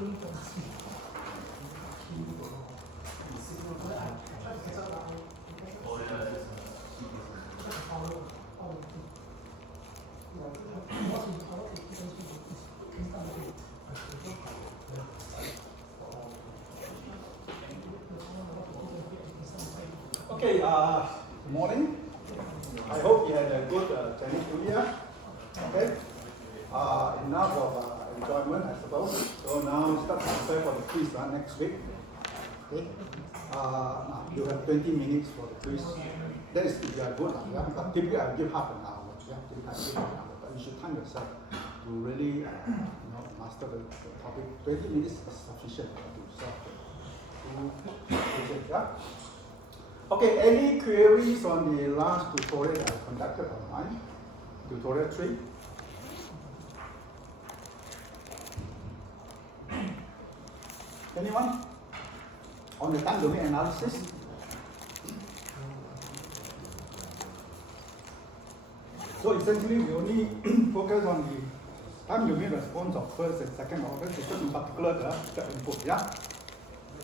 Okay, good morning. I hope you had a good Chinese New Year. Okay. Enough of enjoyment, I suppose. So now start to prepare for the quiz next week. Okay. Now you have 20 minutes for the quiz. That is if you are good. Yeah? But typically I give half an hour. Yeah? Typically I give half an hour. But you should time yourself to really master the topic. 20 minutes is sufficient to solve the question. Yeah? Okay, any queries on the last tutorial I conducted online? Tutorial 3? Anyone? On the time domain analysis? So essentially we only focus on the time domain response of first and second order system, in particular the step input, yeah?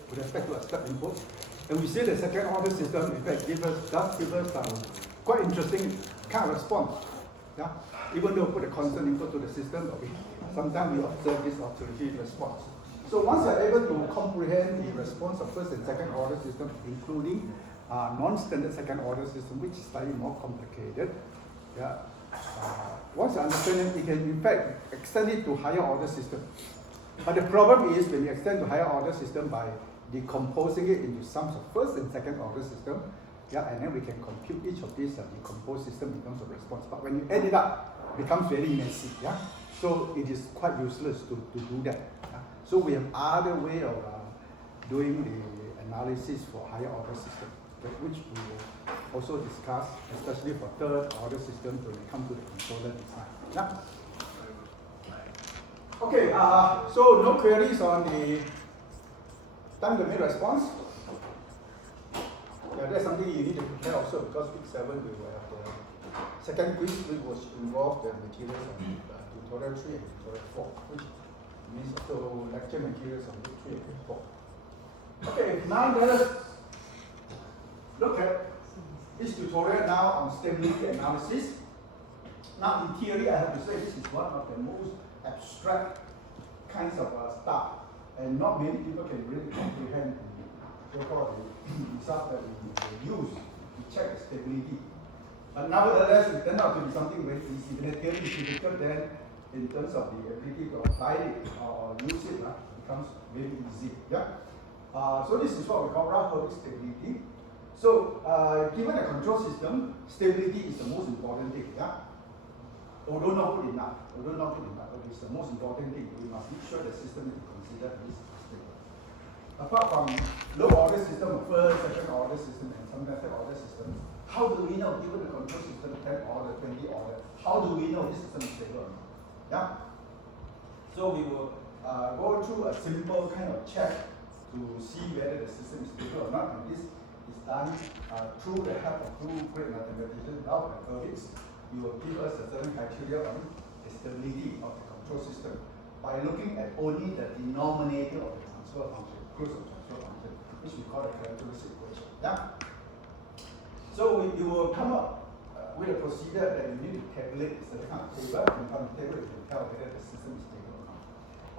With respect to a step input. And we see the second order system, in fact, does give us quite interesting kind of response. Yeah? Even though we put a constant input to the system, but sometimes we observe this auxiliary response. So once you are able to comprehend the response of first and second order system, including non-standard second order system, which is slightly more complicated, yeah? Once you understand it, you can in fact extend it to higher order system. But the problem is when you extend to higher order system by decomposing it into sums of first and second order system, yeah, and then we can compute each of these decomposed system in terms of response. But when you add it up, it becomes very messy, yeah. So it is quite useless to do that. Yeah? So we have other way of doing the analysis for higher order system, which we will also discuss, especially for third order systems when we come to the controller design. Yeah. Okay. So no queries on the time domain response. Yeah, that's something you need to prepare also because week 7 we will have the second quiz which was involved the materials on tutorial 3 and tutorial 4, which means also lecture materials on week 3 and week 4. Okay, now let us look at this tutorial now on stability analysis. Now in theory I have to say this is one of the most abstract kinds of stuff. And not many people can really comprehend the so-called result that we use to check the stability. But nevertheless, it turned out to be something very easy. When the theory is difficult, then in terms of the ability to apply it or use it, it becomes very easy. Yeah. So this is what we call rough stability. So given a control system, stability is the most important thing. Yeah. Although not good enough, it is the most important thing. We must make sure the system is considered is stable. Apart from low order system, first, second order system, and sometimes third order systems, how do we know, given the control system, 10 order, 20 order, how do we know this system is stable? Yeah? So we will go through a simple kind of check to see whether the system is stable or not, and this is done through the help of two great mathematicians, Ralph and Hurwitz. You will give us a certain criteria on the stability of the control system by looking at only the denominator of the transfer function, closed transfer function, which we call the characteristic equation. Yeah? So you will come up with a procedure that you need to calculate a certain kind of table, and from the table you can tell whether the system is stable or not.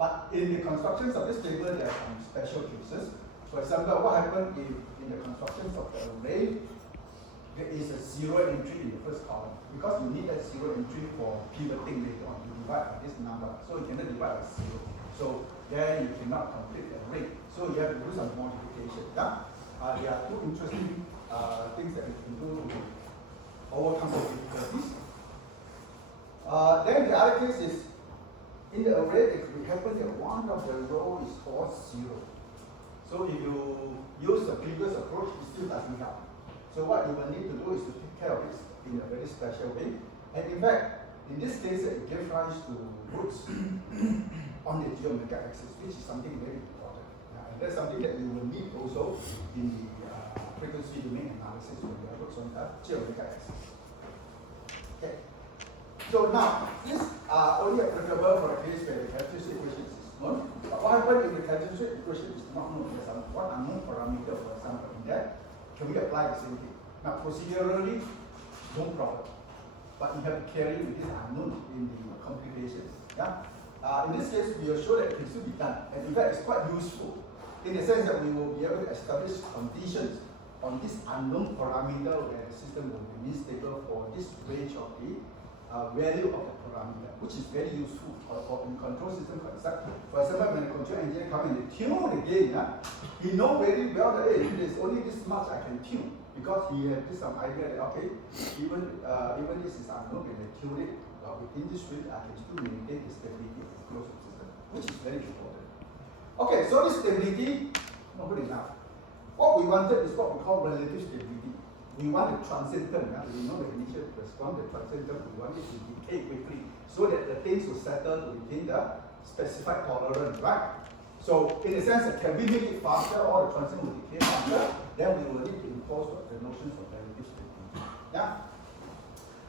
But in the constructions of this table, there are some special cases. For example, what happens if in the constructions of the array, there is a zero entry in the first column. Because you need that zero entry for pivoting later on. You divide by this number. So you cannot divide by 0. So then you cannot complete the array. So you have to do some modification. Yeah? There are two interesting things that you can do to overcome the difficulties. Then the other case is, in the array, it could happen that one of the rows is for 0. So if you use the previous approach, it still doesn't help. So what you will need to do is to take care of this in a very special way. And in fact, in this case, it gives rise to roots on the geometric axis, which is something very important. And that's something that you will need also in the frequency domain analysis when you have roots on the geometric axis. Okay. So now, these are only applicable for a case where the characteristic equation is known. But what happens if not known. There's one unknown parameter, for example, in that. Can we apply the same thing? Now, procedurally, no problem. But you have to carry with this unknown in the computations. Yeah? In this case, we are sure that it can still be done. And in fact, it's quite useful in the sense that we will be able to establish conditions on this unknown parameter where the system will be stable for this range of the value of the parameter, which is very useful for in control system concept. For example, when the control engineer comes in and tune the gain, he knows very well that hey, there's only this much I can tune because he has some idea that okay, even this is unknown, when I tune it within this range, I can still maintain the stability of the closed system, which is very important. Okay, so this stability, not good enough. What we wanted is what we call relative stability. We want the transient term, we know the initial response, the transient term, we want it to decay quickly so that the things will settle within the specified tolerance, right? So, in a sense, can we make it faster or the transient will decay faster? Then we will need to impose the notions of relative stability. Yeah?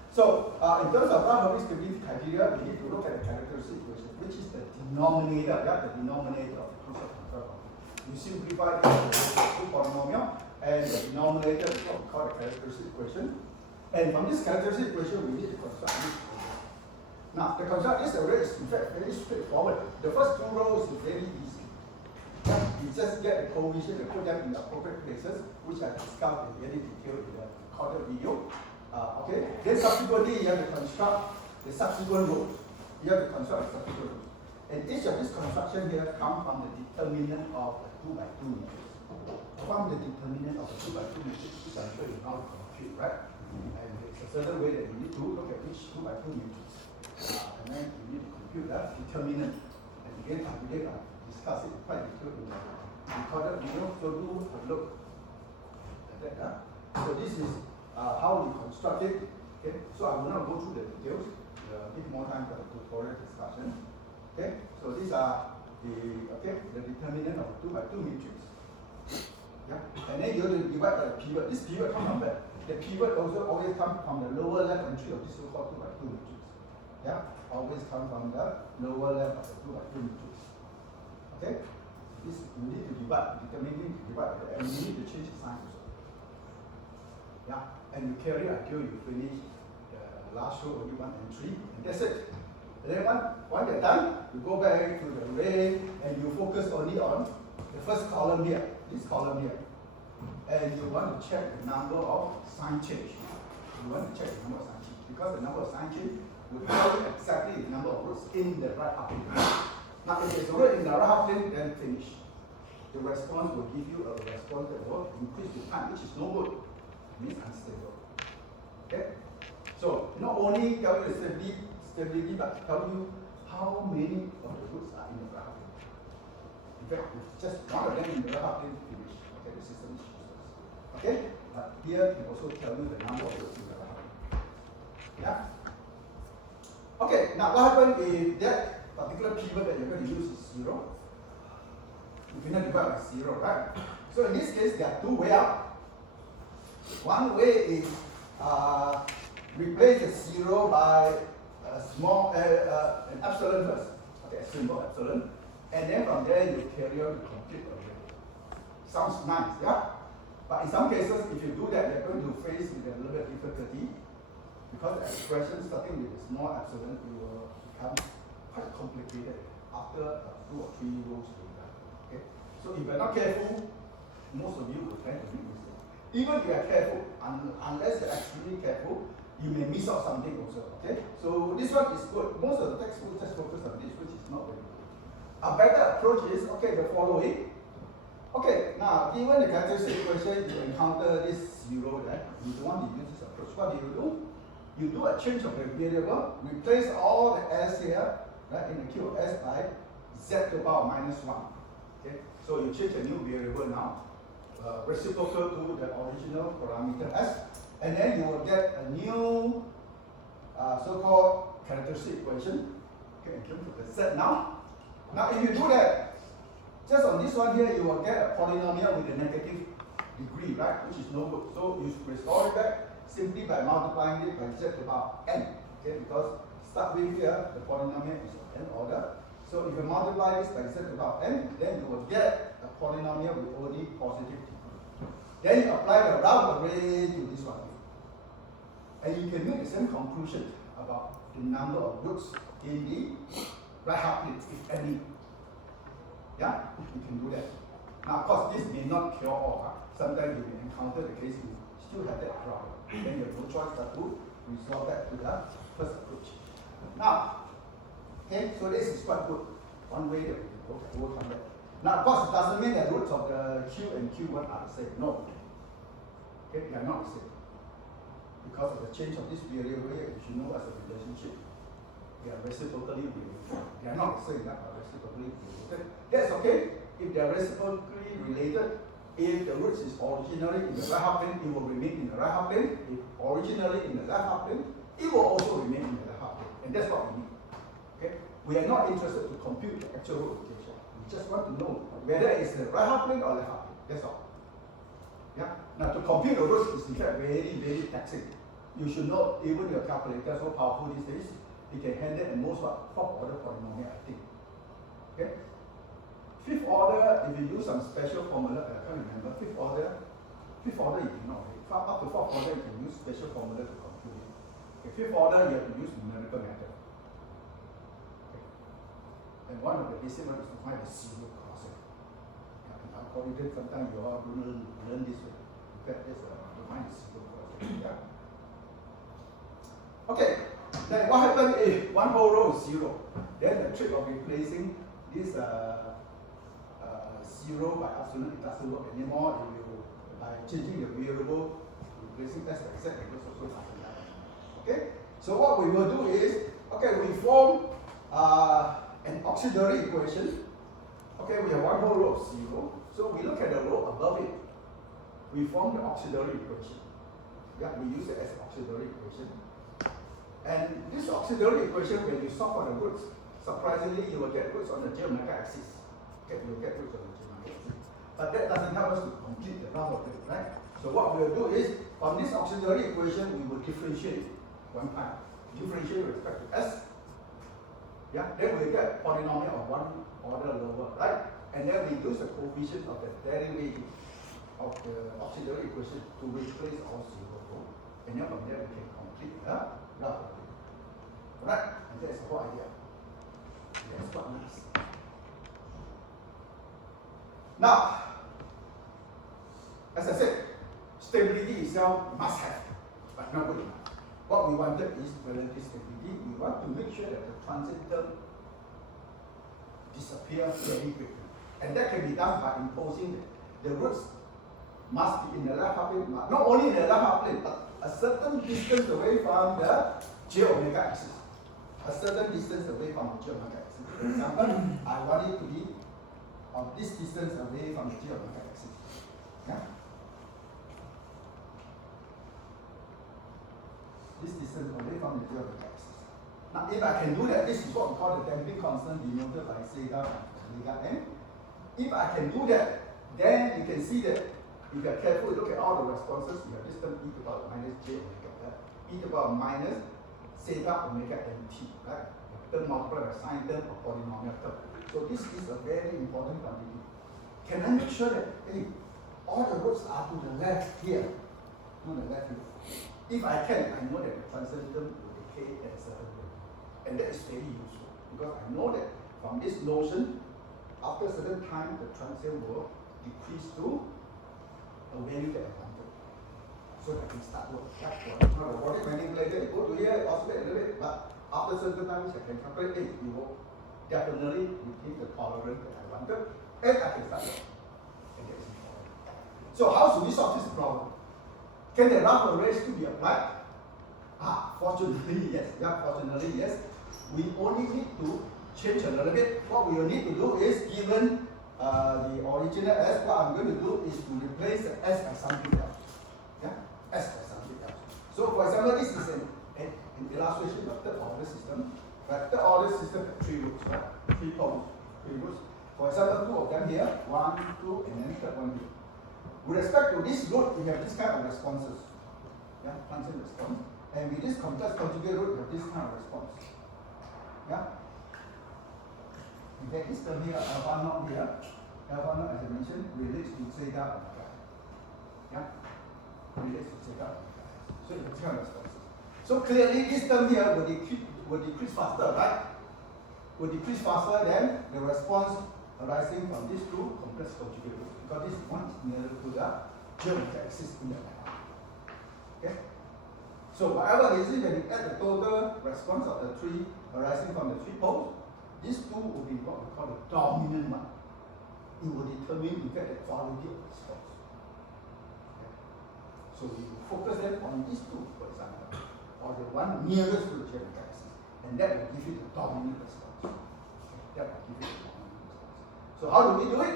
So, in terms of Randolph stability criteria, we need to look at the characteristic equation, which is the denominator, the denominator of the crucial control. You simplify the two polynomial, and the denominator is what we call the characteristic equation. And from this characteristic equation, we need to construct this array. Now, the construct this array is in fact very straightforward. The first two rows is very easy. You just get the coefficient and put them in the appropriate places, which I discussed in very detail in the recorded video. Okay. Then subsequently, you have to construct the subsequent rows. You have to construct the subsequent rows. And each of this construction here comes from the determinant of a 2 by 2 matrix. From the determinant of a 2 by 2 matrix, which I'm sure you know how to compute, right? And it's a certain way that you need to look at each 2 by 2 matrix. And then you need to compute that determinant. And again, today I discuss it quite detailed in the recorded video, so do a look at that. So this is how we construct it. Okay? So I will not go through the details. Give more time for the tutorial discussion. Okay, so these are the determinant of 2 by 2 matrix. Yeah, and then you have to divide by the pivot. This pivot comes from where? The pivot also always comes from the lower left entry of this so-called 2 by 2 matrix. Yeah, always comes from the lower left of the 2 by 2 matrix. Okay, this you need to divide, determining to divide, and you need to change the sign also. Yeah, and you carry until you finish the last row, only one entry, and that's it. And then once you're done, you go back to the array and you focus only on the first column here, this column here. And you want to check the number of sign change. You want to check the number of sign change because the number of sign change will tell you exactly the number of rows in the right half plane. Now, if there's a row in the right half plane, then finish. The response will give you a response that will increase the time, which is no good. It means unstable. Okay? So, not only tell you the stability, but tell you how many of the roots are in the right half plane. In fact, if just one of them in the right half plane, finish. Okay, the system is useless. Okay? But here can also tell you the number of roots in the right half plane. Yeah? Okay, now what happens if that particular pivot that you're going to use is 0? You cannot divide by 0, right? So in this case, there are two ways out. One way is replace the 0 by a small an epsilon first, okay, a symbol epsilon, and then from there you carry on to complete array. Sounds nice, yeah? But in some cases, if you do that, you're going to face with a little bit of difficulty because the expression starting with a small epsilon will become quite complicated after 2 or 3 rows later. Okay? So if you're not careful, most of you will tend to make mistakes. Even if you are careful, unless you're extremely careful, you may miss out something also. Okay? So this one is good. Most of the textbooks just focus on this, which is not very good. A better approach is, okay, the following. Okay, now given the characteristic equation, you encounter this 0 there. You don't want to use this approach. What do? You do a change of the variable, replace all the s here, right, in the cube of s by z to the power minus 1. Okay, so you change a new variable now, reciprocal to the original parameter s, and then you will get a new so-called characteristic equation. Okay, in terms of the z now. Now, if you do that, just on this one here, you will get a polynomial with a negative degree, right, which is no good. So you restore it back simply by multiplying it by z to the power n. Okay, because start with here, the polynomial is of n order. So if you multiply this by z to the power n, then you will get a polynomial with only positive degree. Then you apply the round array to this one. And you can make the same conclusion about the number of roots in the right half plane, if any. Yeah, you can do that. Now, of course, this may not cure all. Sometimes you will encounter the case you still have that problem. Then you have no choice but to resolve that to the first approach. Now, okay, so this is quite good. One way that we can overcome that. Now, of course, it doesn't mean that roots of the Q and Q1 are the same. No. Okay, they are not the same. Because of the change of this variable here, which you know as a relationship, they are reciprocally related. They are not the same, they are reciprocally related. That's okay. If they are reciprocally related, if the roots is originally in the right half plane, it will remain in the right half plane. If originally in the left half plane, it will also remain in the left half plane. And that's what we need. Okay? We are not interested to compute the actual root rotation. We just want to know whether it's the right half plane or left half plane. That's all. Yeah? Now to compute the roots is in fact very, very taxing. You should know, even your calculator is so powerful these days, it can handle at most fourth order polynomial, I think. Okay? Fifth order, if you use some special formula, I can't remember, fifth order you cannot. Up to fourth order, you can use special formula to compute it. Okay, fifth order, you have to use numerical method. Okay. And one of the basic ones is to find the zero crossing. In algorithm, sometimes you all learn this way. In fact, that's to find the zero crossing. Yeah. Okay, then what happens if one whole row is zero? Then the trick of replacing this zero by absolute, it doesn't work anymore. If you, by changing the variable, replacing s by z, it also doesn't happen. Okay, so what we will do is, okay, we form an auxiliary equation. Okay, we have one whole row of zero. So we look at the row above it. We form the auxiliary equation. Yeah, we use it as auxiliary equation. And this auxiliary equation, when you solve for the roots, surprisingly, you will get roots on the j omega axis. Okay, you will get roots on the j omega axis. But that doesn't help us to complete the round of it, right? So what we will do is, from this auxiliary equation, we will differentiate one time. Differentiate with respect to s. Yeah, then we get polynomial of one order lower, right? And then we use the coefficient of the derivative of the auxiliary equation to replace all zero. And then from there we can complete the round of it. Right? And that's the whole idea. That's what nice. Now, as I said, stability itself must have, but not good enough. What we wanted is relative stability. We want to make sure that the transit term disappears very quickly. And that can be done by imposing the roots must be in the left half plane, not only in the left half plane, but a certain distance away from the j omega axis. A certain distance away from the j omega axis. For example, I want it to be of this distance away from the j omega axis. Yeah? This distance away from the j omega axis. Now, if I can do that, this is what we call the damping constant denoted by zeta omega n. If I can do that, then you can see that if you are careful, look at all the responses, you have this term e to the power minus j omega, e to the power minus zeta omega nt, right? Term multiplied by sine term or polynomial term. So this is a very important quantity. Can I make sure that, hey, all the roots are to the left here? To the left here. If I can, I know that the transient term will decay at a certain rate. And that is very useful because I know that from this notion, after a certain time, the transient will decrease to a value that I wanted. So that I can start work. Now the body manipulator, you go to here, oscillate a little bit, but after a certain time, I can calculate, hey, you will definitely within the tolerance that I wanted, and I can start work. And that is important. So how should we solve this problem? Can the round array still be applied? Fortunately, yes. Yeah, fortunately, yes. We only need to change a little bit. What we will need to do is, given the original s, what I'm going to do is to replace the s by something else. Yeah? S by something else. So for example, this is an illustration of third order system. Right? Third order system has three roots, right? Three poles, three roots. For example, two of them here, 1, 2, and then third one here. With respect to this root, we have this kind of responses. Yeah, transient response. And with this complex conjugate root, we have this kind of response. Yeah? Okay, this term here, alpha naught here, alpha naught as I mentioned, relates to zeta omega. Yeah? Relates to zeta omega. So you can responses. So clearly this term here will decrease faster, right? Will decrease faster than the response arising from these two complex conjugate roots, because this one is nearer to the geometry axis in the lab. Okay? So whatever it is, when you add the total response of the three arising from the three poles, these two will be what we call the dominant one. It will determine, in fact, the quality of the response. Okay? So we will focus then on these two, for example, or the one nearest to the geometry axis, and that will give you the dominant response. Okay? That will give you the dominant response. So how do we do it?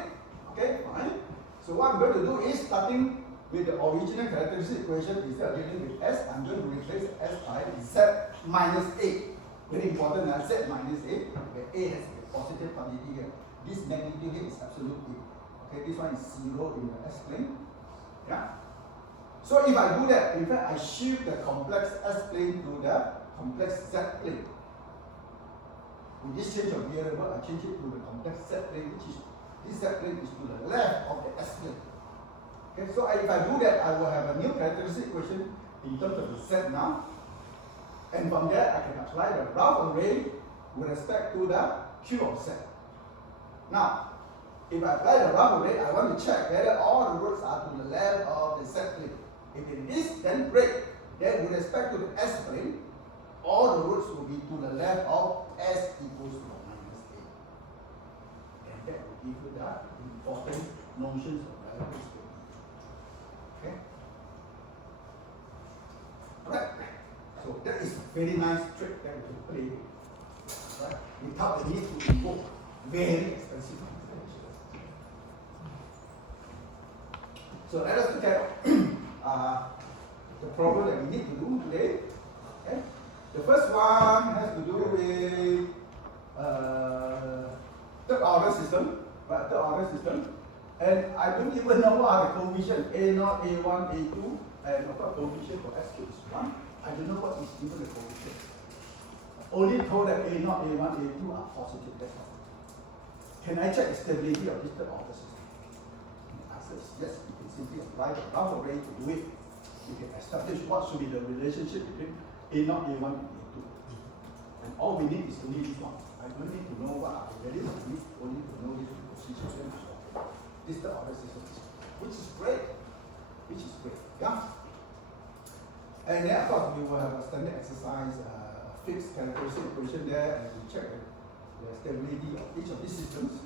Okay, fine. So what I'm going to do is, starting with the original characteristic equation, instead of dealing with S, I'm going to replace SI with Z minus A. Very important, Z minus A, where A has a positive quantity here. This magnitude here is absolute A. Okay, this one is 0 in the S plane. Yeah. So if I do that, in fact, I shift the complex S plane to the complex Z plane. With this change of variable, I change it to the complex Z plane, which is, this Z plane is to the left of the S plane. Okay, so if I do that, I will have a new characteristic equation in terms of the Z now. And from there, I can apply the rough array with respect to the Q of Z. Now, if I apply the rough array, I want to check whether all the roots are to the left of the Z plane. If it is, then great. Then with respect to the S plane, all the roots will be to the left of S equals to minus A. And that will give you the important notions of relative stability. Okay? Alright. So that is a very nice trick that we can play with, right? Without the need to invoke very expensive calculations. So let us look at the problem that we need to do today. Okay? The first one has to do with third order system, right? Third order system. And I don't even know what are the coefficients, A0, A1, A2, and of course coefficient for S cube is 1. I don't know what is even the coefficient. Only told that A0, A1, A2 are positive, that's all. Can I check the stability of this third order system? The answer is yes. You can simply apply the rough array to do it. You can establish what should be the relationship between A0, A1, and A2. And all we need is only this one. I don't need to know what are the values, I need only to know this coefficient. This third order system, which is great. Which is great. Yeah? And then, of course, we will have a standard exercise, fixed characteristic equation there, and we check the stability of each of these systems.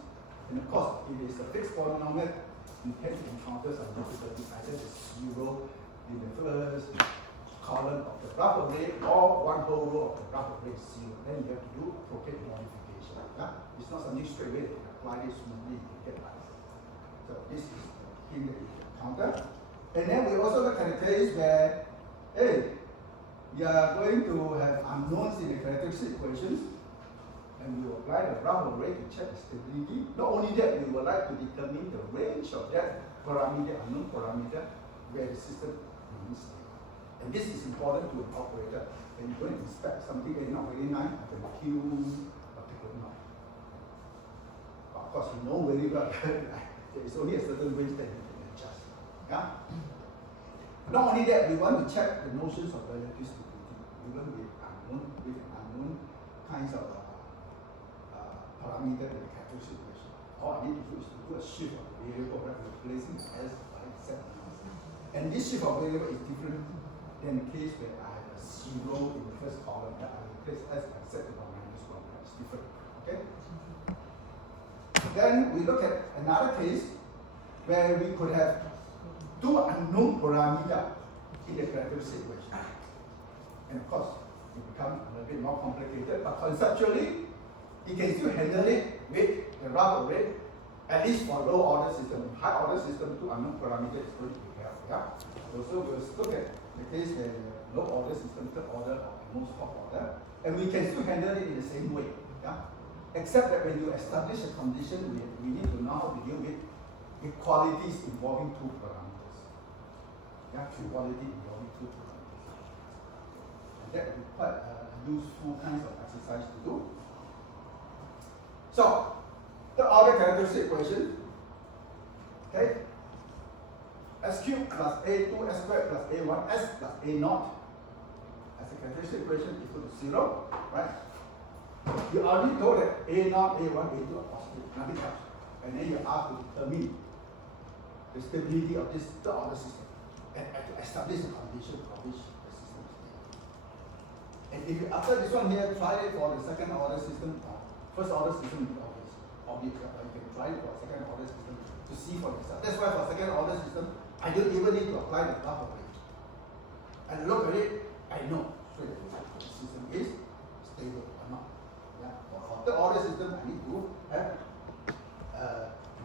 And of course, if it is a fixed polynomial, you can encounter some difficulty, either the 0 in the first column of the graph array, or one whole row of the graph array is 0. Then you have to do appropriate modification. Yeah? It's not something straight away, you can apply this smoothly, you get right. So this is the thing that you can encounter. And then we also look at the case where, hey, you are going to have unknowns in the characteristic equations, and we will apply the rough array to check the stability. Not only that, we would like to determine the range of that parameter, unknown parameter, where the system remains stable. And this is important to an operator. When you're going to inspect something that is not very nice, I can kill a particular knot. Of course, you know very well there is only a certain range that you can adjust. Yeah? Not only that, we want to check the notions of relative stability, even with unknown kinds of parameter in the characteristic equation. All I need to do is to do a shift of the variable by replacing S by Z. And this shift of variable is different than the case where I have a 0 in the first column that I replace S by Z by minus 1. It's different. Okay? Then we look at another case where we could have two unknown parameters in the characteristic equation. And of course, it becomes a little bit more complicated, but conceptually, you can still handle it with the rough array, at least for low order system. High order system, two unknown parameters is going to be helpful. Yeah? Also, we'll look at the case where the low order system, third order, or most top order, and we can still handle it in the same way. Yeah? Except that when you establish a condition, we need to know how to deal with equalities involving two parameters. Yeah, equality involving two parameters. And that would be quite a useful kind of exercise to do. So, the order characteristic equation. Okay, s cubed plus a2 s squared plus a1 s plus a naught as a characteristic equation equal to 0, right? You already know that a naught, a1, a2 are positive, nothing else. And then you ask to determine the stability of this third order system and to establish the condition for which the system is stable. And if you, after this one here, try it for the second order system, first order system is obvious, you can try it for a second order system to see for yourself. That's why for second order system, I don't even need to apply the graph of it. And look at it, I know straight away if the system is stable or not. Yeah. For third order system, I need to have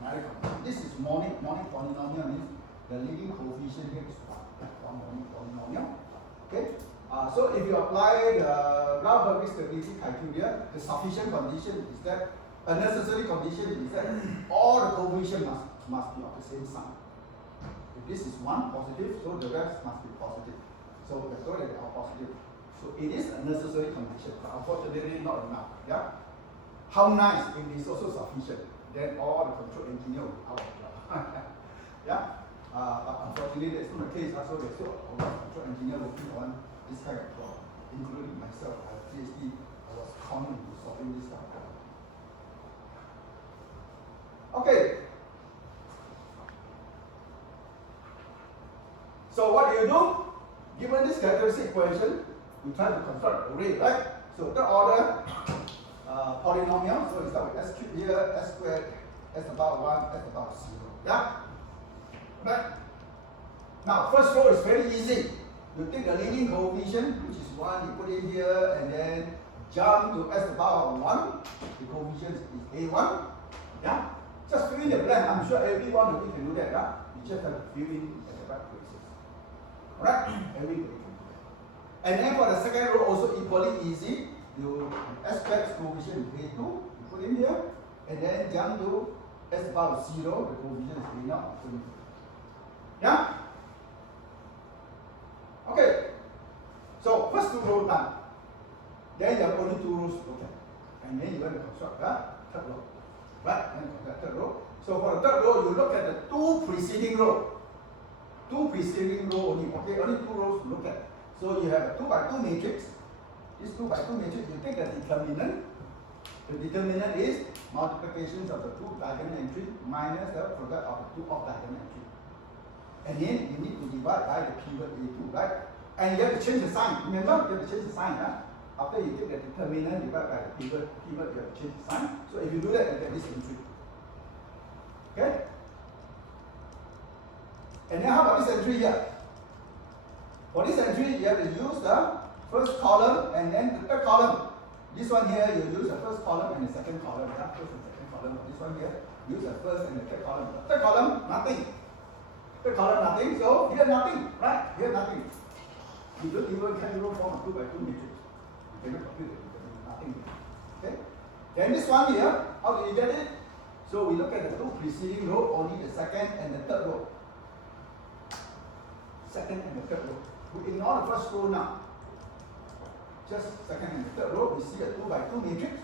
numeric condition. This is monic polynomial, means the leading coefficient here is 1. One monic polynomial. Okay. So if you apply the Rao-Hurwitz stability criteria, the sufficient condition is that a necessary condition is that all the coefficients must be of the same sign. If this is 1 positive, so the rest must be positive. So the total they are positive. So it is a necessary condition, but unfortunately not enough. Yeah. How nice if it is also sufficient, then all the control engineer will be out of job. Yeah. But unfortunately that's not the case. So there's still a lot of control engineer working on this kind of problem, including myself. I have PhD. I was coming to solving this kind of problem. Okay. So what do you do? Given this characteristic equation, we try to construct an array, right? So third order polynomial. So we start with s cubed here, s squared, s about 1, s about 0. Yeah? Right? Now first row is very easy. You take the leading coefficient, which is 1, you put it here, and then jump to s about 1. The coefficient is a1. Yeah? Just fill in the blank. I'm sure everyone of you can do that. Yeah? You just have to fill in at the right places. Alright? Everybody can do that. And then for the second row, also equally easy. You s squared coefficient is a2, you put in here, and then jump to s about 0, the coefficient is a0. Yeah? Okay. So first two rows done. Then you have only 2 rows to look at. And then you want to construct the third row. Right? Then construct the third row. So for the third row, you look at the 2 preceding rows. 2 preceding rows only. Okay, only 2 rows to look at. So you have a 2 by 2 matrix. This 2 by 2 matrix, you take the determinant. The determinant is multiplications of the 2 diagonal entries minus the product of the 2 off diagonal entries. And then you need to divide by the pivot A2, right? And you have to change the sign. Remember, you have to change the sign. Huh? After you take the determinant, divide by the pivot, you have to change the sign. So if you do that, you get this entry. Okay? And then how about this entry here? For this entry, you have to use the first column and then the third column. This one here, you use the first column and the second column. Yeah? First and second column. This one here, use the first and the third column. The third column, nothing. Third column, nothing. So here, nothing. Right? Here, nothing. You don't even can form a 2 by 2 matrix. You cannot compute it. Nothing. Okay? Then this one here, how do you get it? So we look at the 2 preceding row, only the second and the third row. Second and the third row. We ignore the first row now. Just second and the third row, we see a 2 by 2 matrix.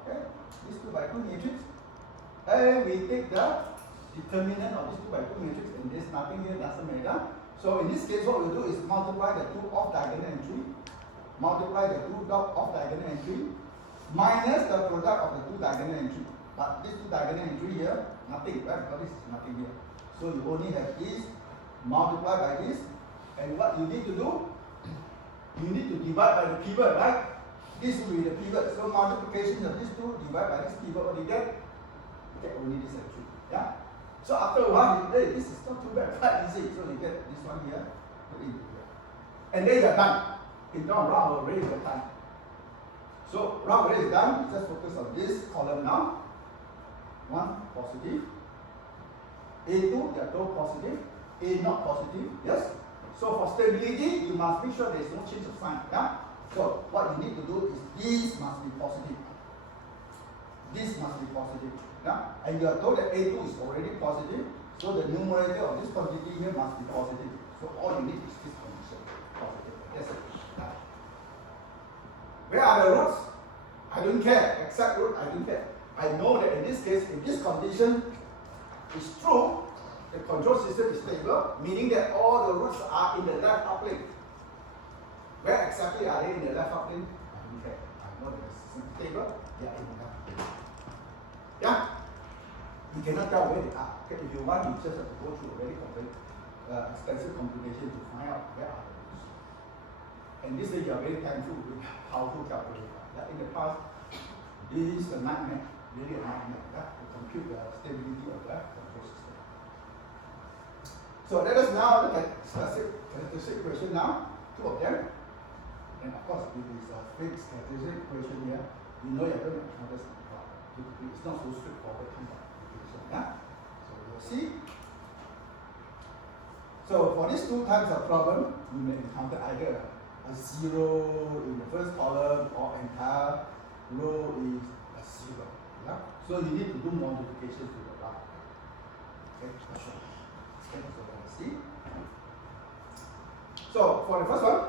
Okay? This 2 by 2 matrix. And we take the determinant of this 2 by 2 matrix, and there's nothing here, doesn't matter. So in this case, what we do is multiply the 2 off diagonal entry, multiply the 2 off diagonal entry, minus the product of the 2 diagonal entry. But this 2 diagonal entry here, nothing, right? Because this is nothing here. So you only have this, multiply by this, and what you need to do, you need to divide by the pivot, right? This will be the pivot. So multiplication of these 2, divide by this pivot, what do you get? You get only this entry. Yeah? So after a while, hey, this is not too bad, quite easy. So you get this one here, put it here. And then you're done. In terms of round array, you're done. So round array is done. Just focus on this column now. 1 positive. A2, they are both positive. A not positive. Yes? So for stability, you must make sure there is no change of sign. Yeah? So what you need to do is this must be positive. This must be positive. Yeah? And you are told that A2 is already positive, so the numerator of this quantity here must be positive. So all you need is this condition, positive. That's it. Yeah? Where are the roots? I don't care. Except root, I don't care. I know that in this case, if this condition is true, the control system is stable, meaning that all the roots are in the left uplink. Where exactly are they in the left uplink? I know that the system is stable, they are in the left uplink. Yeah? You cannot tell where they are. Okay? If you want, you just have to go through a very expensive computation to find out where are the roots. And this day you are very thankful with powerful calculator. Yeah? In the past, this is a nightmare, really a nightmare, to compute the stability of the control system. So let us now look at characteristic equation now, two of them. And of course, if it's a fixed characteristic equation here, you know you're going to encounter some problem. It's not so straightforward kind of equation. Yeah? So we'll see. So for these two types of problem, you may encounter either a 0 in the first column or entire row is a 0. Yeah? So you need to do modifications to the row. Okay, sure. Okay, so let's see. So for the first one,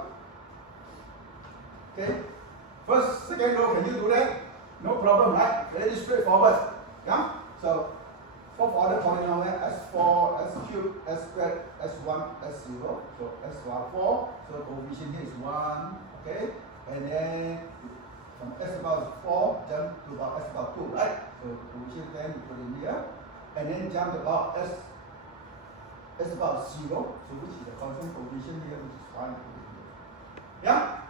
okay, first, second row, can you do that? No problem, right? Very straightforward. Yeah? So fourth order polynomial S4, S cubed, S squared, S1, S0. So S1 4, so coefficient here is 1, okay? And then from S about 4, jump to about S about 2, right? So coefficient 10 you put in here. And then jump about S about 0, so which is the constant coefficient here, which is 1. Yeah?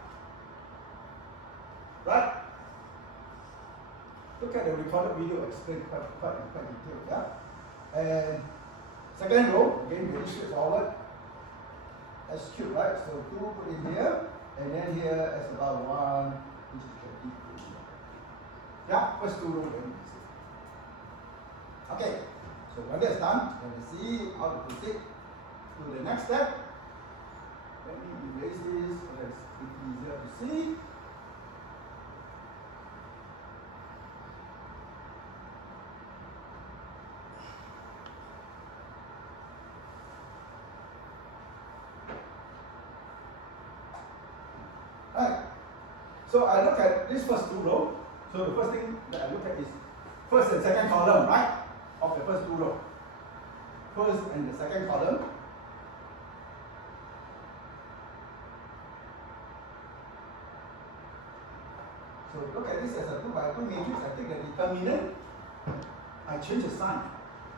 Right? Look at the recorded video, explain quite detailed, yeah? And second row, again very straightforward. S cubed, right? So 2 put in here, and then here S about 1, which is 20. Yeah, first two rows very easy. Okay, so when that's done, let us see how to proceed to the next step. Let me erase this so that it's easier to see. Right. So I look at this first two rows. So the first thing that I look at is first and second column, right? Of the first two rows. First and the second column. So look at this as a 2 by 2 matrix. I take the determinant. I change the sign.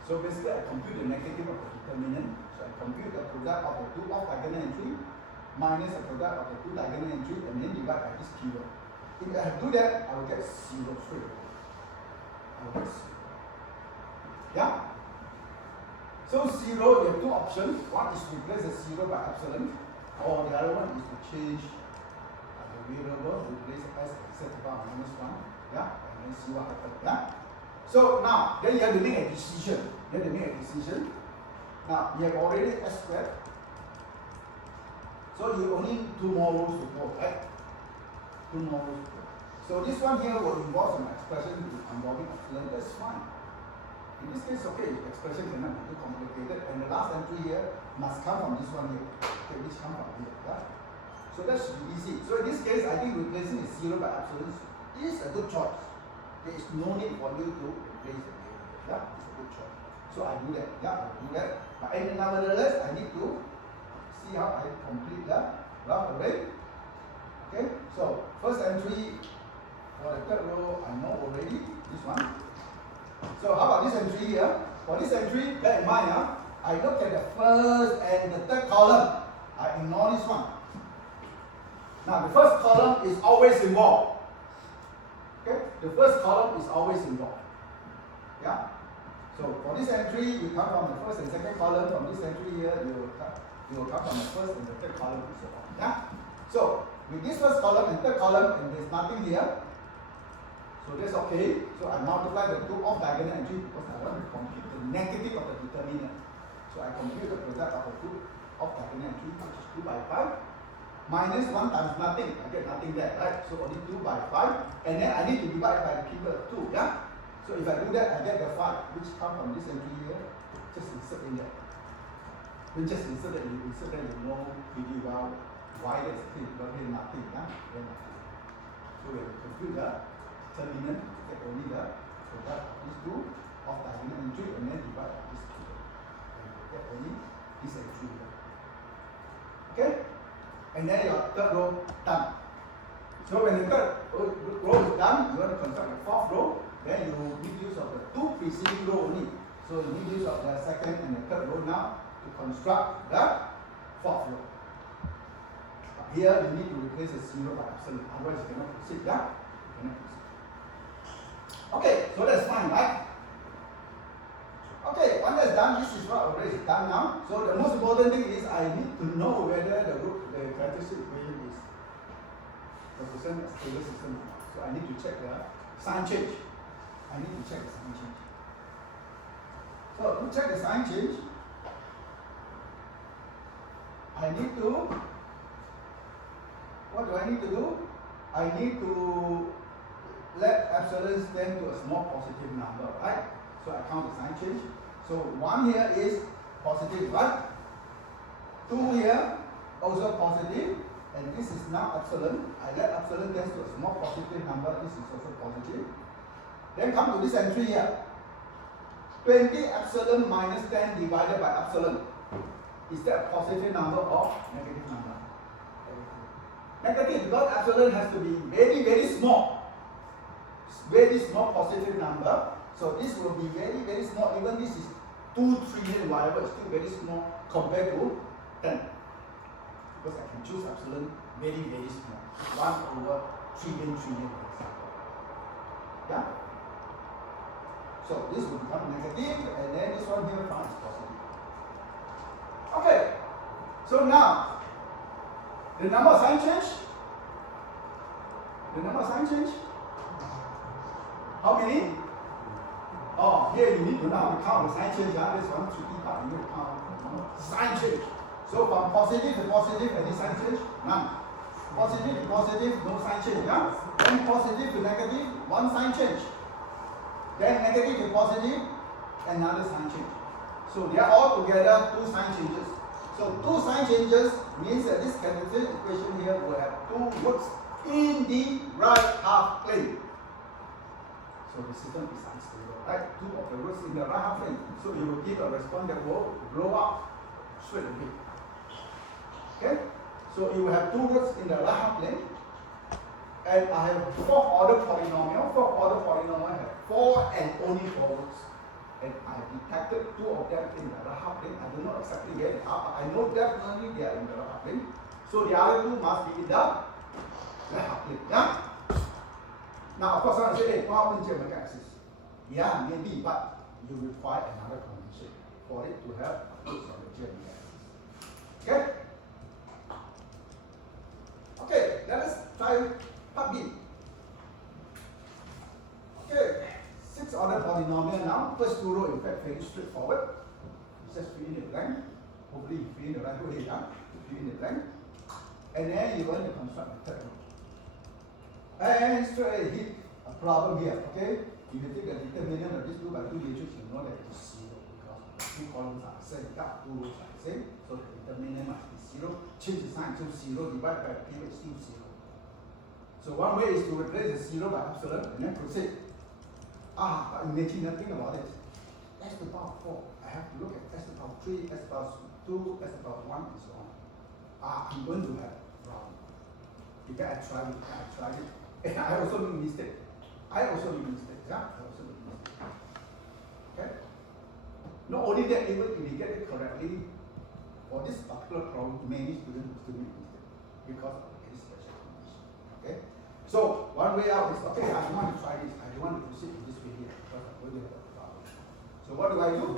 So basically I compute the negative of the determinant. So I compute the product of the 2 off diagonal entry minus the product of the 2 diagonal entry and then divide by this period. If I do that, I will get 0 straight away. I will get 0. Yeah? So 0, you have two options. One is to replace the 0 by epsilon, or the other one is to change the variable, replace s and set about minus 1. Yeah? And then see what happens. Yeah? So now, then you have to make a decision. Now, you have already s squared. So you only need 2 more rows to go, right? 2 more rows to go. So this one here will involve some expression involving epsilon. That's fine. In this case, okay, expression cannot be too complicated, and the last entry here must come from this one here. Okay, this come from here. Yeah? So that should be easy. So in this case, I think replacing the 0 by epsilon is a good choice. There is no need for you to replace the variable. Yeah, it's a good choice. So I do that. Yeah, I do that. But nevertheless, I need to see how I complete the rough array. Okay, so first entry for the third row, I know already this one. So how about this entry here? For this entry, bear in mind, I look at the first and the third column. I ignore this one. Now the first column is always involved. Okay, the first column is always involved. Yeah. So for this entry, you come from the first and second column. From this entry here, you will come from the first and the third column and so on. Yeah. So with this first column and third column, and there's nothing here. So that's okay. So I multiply the 2 off diagonal entry because I want to compute the negative of the determinant. So I compute the product of the 2 off diagonal entry, which is 2 by 5, minus 1 times nothing. I get nothing there, right? So only 2 by 5, and then I need to divide by the people of 2, yeah? So if I do that, I get the 5, which comes from this entry here. Just insert in there. Then just insert that, you know pretty well why that's the case, but here nothing, yeah? Here nothing. So we have to compute the determinant, get only the So that these two of diagonal entry and then divide by this two. And you get only this entry here. Okay? And then your third row done. So when the third row is done, you want to construct the fourth row, then you make use of the two preceding row only. So you make use of the second and the third row now to construct the fourth row. Here you need to replace the 0 by epsilon, otherwise you cannot proceed. Yeah? You cannot proceed. Okay, so that's fine, right? Okay, once that's done, this is what already is done now. So the most important thing is I need to know whether the characteristic equation is represent a stable system. So I need to check the sign change. I need to check the sign change. So to check the sign change, I need to, what do I need to do? I need to let epsilon stand to a small positive number, right? So I count the sign change. So 1 here is positive 1. 2 here also positive. And this is now epsilon. I let epsilon tend to a small positive number. This is also positive. Then come to this entry here. 20 epsilon minus 10 divided by epsilon. Is that a positive number or negative number? Negative, because epsilon has to be very, very small. Very small positive number. So this will be very, very small. Even this is 2 trillion whatever, it's still very small compared to 10. Because I can choose epsilon very, very small. 1 over trillion, for example. Yeah? So this will become negative, and then this one here becomes positive. Okay. So now, the number of sign change. The number of sign change. How many? Oh, here you need to now count the sign change. This one tricky part. You need to count the sign change. So from positive to positive, any sign change? None. Positive to positive, no sign change. Yeah? Then positive to negative, one sign change. Then negative to positive, another sign change. So they are all together 2 sign changes. So 2 sign changes means that this characteristic equation here will have 2 roots in the right half plane. So the system is unstable, right? 2 of the roots in the right half plane. So you will give a response that will blow up straight away. Okay? So you will have 2 roots in the right half plane. And I have 4th order polynomial. 4th order polynomial have 4 and only 4 roots. And I have detected 2 of them in the right half plane. I don't know exactly where they are, but I know definitely they are in the right half plane. So the other 2 must be in the right half plane. Yeah? Now, of course, someone say, hey, what happens to your axis? Yeah, maybe, but you require another condition for it to have roots on the geometric axis. Okay? Okay, let us try part B. Okay, 6th order polynomial now. First 2 rows, in fact, very straightforward. Just fill in the blank. Hopefully, you fill in the right way. Yeah? Fill in the blank. And then you're going to construct the 3rd row. And straight hit a problem here. Okay? If you take the determinant of this 2 by 2 matrix, you know that it is 0 because the 2 columns are the same, 2 rows are the same. So the determinant must be 0. Change the sign to 0 divided by p is still 0. So one way is to replace the 0 by epsilon and then proceed. But imagine nothing about it. S to the power 4. I have to look at S to the power 3, S to the power 2, S to the power 1, and so on. I'm going to have a problem. Because I tried it. And I also make mistakes. Yeah? I also make mistakes. Okay? Not only that, even if we get it correctly, for this particular problem, many students will still make mistakes because of this special condition. Okay? So one way out is, okay, I want to try this. I don't want to proceed in this way here because I'm going to have a problem. So what do? I will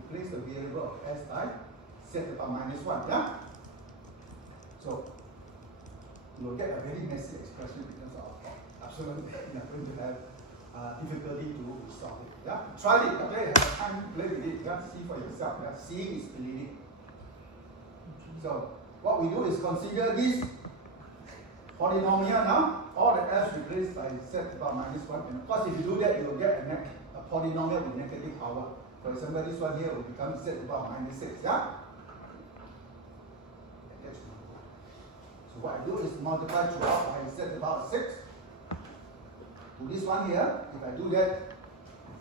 replace the variable of s by set to the power -1. Yeah? So you'll get a very messy expression because of epsilon. You're going to have difficulty to solve it. Yeah? Try it, okay? Have time to play with it. You have to see for yourself. Yeah? Seeing is believing. So what we do is consider this polynomial now. All the s replaced by set to the power -1. And of course, if you do that, you will get a polynomial with negative power. For example, this one here will become set to the power -6. Yeah? So what I do is multiply throughout by set to the power 6. to this one here, if I do that,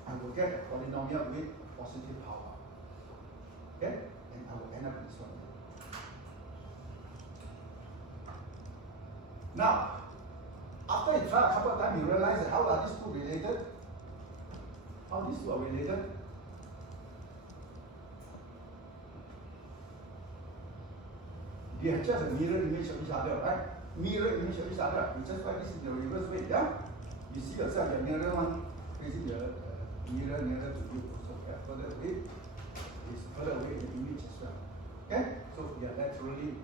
I will get a polynomial with positive power. Okay? And I will end up with this one. Now, after you try a couple of times, you realize that how are these two related? How these two are related? They are just a mirror image of each other, right? Mirror image of each other. You just write this in the reverse way, yeah? You see yourself, the mirror one facing the mirror nearer to you. So yeah, further away is further away in the image as well. Okay? So yeah, that's really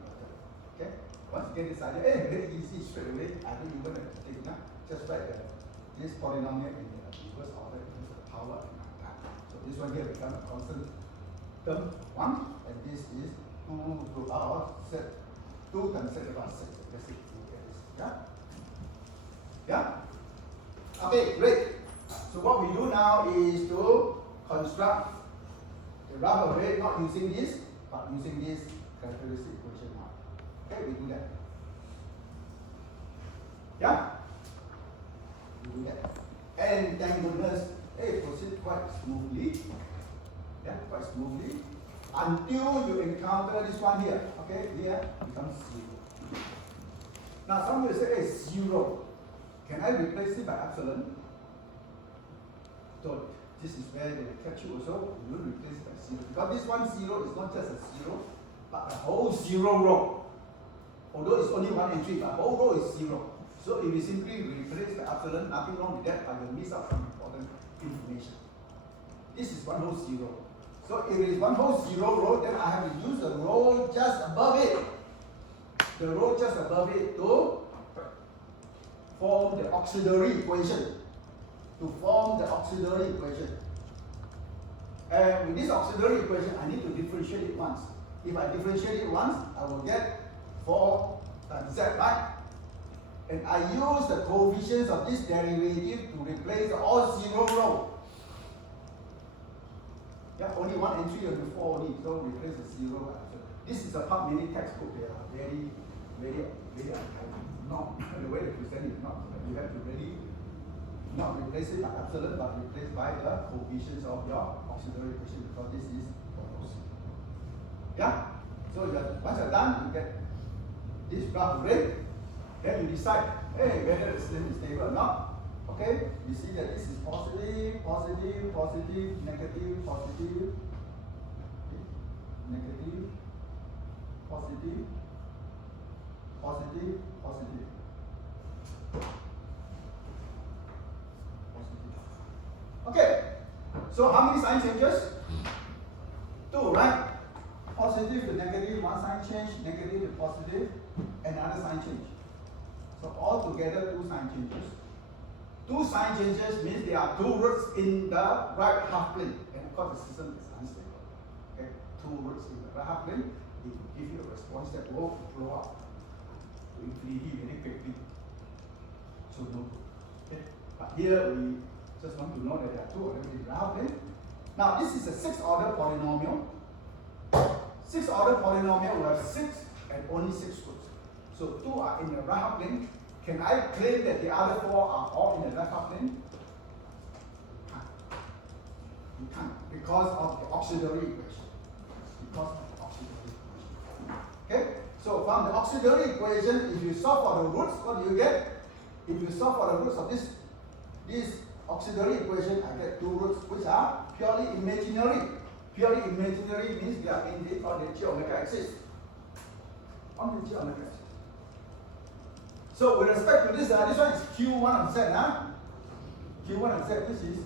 okay? Once you get this idea, very easy straight away. I don't even have to think now. Just write this polynomial in the reverse order in terms of power and time. So this one here becomes a constant term 1, and this is 2 to our set 2 times set about 6. Let's see. Yeah? Yeah? Okay, great. So what we do now is to construct the rough array, not using this, but using this characteristic equation now. Okay, we do that. Yeah? We do that. And thank goodness, it proceeds quite smoothly. Yeah, quite smoothly. Until you encounter this one here. Okay, here becomes 0. Now some will say, hey, 0. Can I replace it by epsilon? So this is where they catch you also. You will replace it by 0. Because this one 0 is not just a 0, but a whole 0 row. Although it's only one entry, but whole row is 0. So if you simply replace by epsilon, nothing wrong with that, but you miss out some important information. This is one whole 0. So if it is one whole 0 row, then I have to use the row just above it. The row just above it to form the auxiliary equation. To form the auxiliary equation. And with this auxiliary equation, I need to differentiate it once. If I differentiate it once, I will get 4 times z, right? And I use the coefficients of this derivative to replace all 0 row. Yeah, only one entry of the 4 only, so replace the 0. This is a part many textbook. They are very not the way they present it. Not you have to really not replace it by epsilon, but replace by the coefficients of your auxiliary equation, because this is photos. Yeah. So once you're done, you get this graph array. Then you decide, hey, whether the system is stable or not. Okay, you see that this is positive, positive, positive, negative, positive, negative, positive, positive, positive. Okay, so how many sign changes? 2, right? Positive to negative, one sign change, negative to positive, another sign change. So altogether 2 sign changes. 2 sign changes means there are 2 roots in the right half plane. And of course the system is unstable. Okay? 2 roots in the right half plane, it will give you a response that will blow up to infinity very quickly. So no. Okay? But here we just want to know that there are 2 of them in the right half plane. Now this is a 6th order polynomial. 6th order polynomial will have 6 and only 6 roots. So 2 are in the right half plane. Can I claim that the other 4 are all in the left half plane? You can't, because of the auxiliary equation. Because of the auxiliary equation. Okay? So from the auxiliary equation, if you solve for the roots, what do you get? If you solve for the roots of this auxiliary equation, I get 2 roots which are purely imaginary. Purely imaginary means they are indeed on the geometric axis. On the geometric axis. So with respect to this one is Q1 of Z, huh? Q1 of Z, this is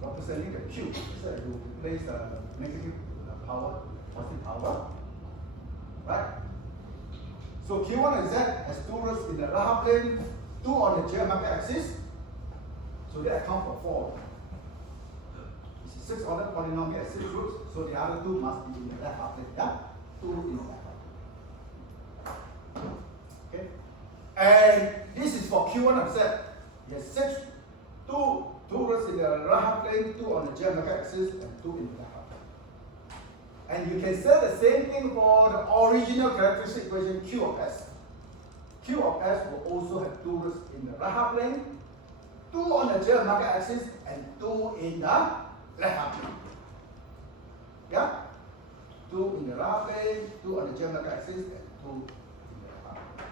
representing the Q. So you replace the negative power, positive power, right? So Q1 of Z has 2 roots in the right half plane, 2 on the geometric axis. So they account for 4. This is 6th order polynomial has 6 roots, so the other 2 must be in the left half plane, yeah? 2 in the left half plane. Okay? And this is for Q1 of Z. Yes, 2 roots in the right half plane, 2 on the geometric axis, and 2 in the left half plane. And you can say the same thing for the original characteristic equation Q of S. Q of S will also have 2 roots in the right half plane, 2 on the geometric axis and 2 in the left half plane. Yeah? 2 in the right plane, 2 on the geometric axis, and 2 in the left half plane.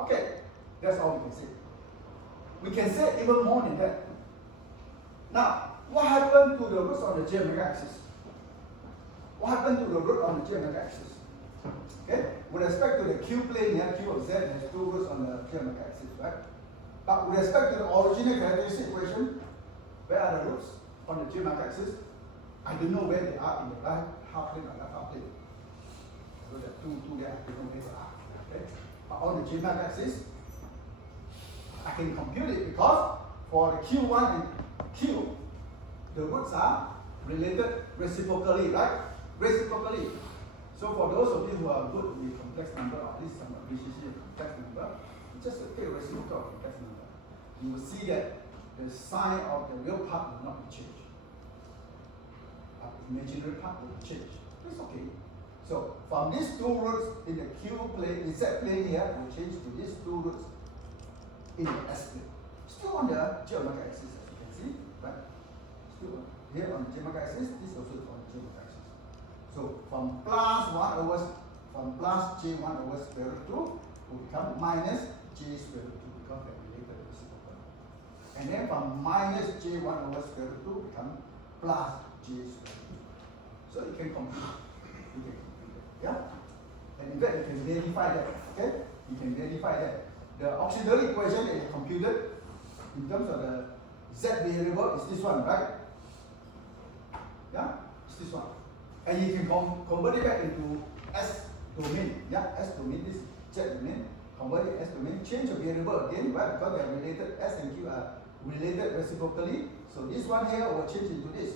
Okay, that's all we can say. We can say even more than that. Now, what happened to the roots on the geometric axis? What happened to the root on the geometric axis? Okay, with respect to the Q plane here, Q of Z has 2 roots on the geometric axis, right? But with respect to the original characteristic equation, where are the roots on the geometric axis? I don't know where they are in the right half plane or left half plane. So there are two there, I don't know where they are. Okay? But on the geometric axis, I can compute it because for the Q1 and Q, the roots are related reciprocally, right? Reciprocally. So for those of you who are good with complex number, or at least some appreciation of complex number, just take a reciprocal of complex number. You will see that the sign of the real part will not be changed. But the imaginary part will be changed. It's okay. So from these 2 roots in the Q plane, the Z plane here, will change to these 2 roots in the S plane. Still on the geometric axis, as you can see, right? Still here on the geometric axis, this also is on the geometric axis. So from plus J1 over square root 2 will become minus J square root 2 because they're related reciprocal. And then from minus J1 over square root 2 become plus J square root 2. So you can compute. You can compute that. Yeah? And in fact you can verify that. Okay? You can verify that. The auxiliary equation is computed in terms of the Z variable is this one, right? Yeah? It's this one. And you can convert it back into S domain. Yeah, S domain, this Z domain. Convert it S domain, change the variable again, right? Because they are related, S and Q are related reciprocally. So this one here will change into this.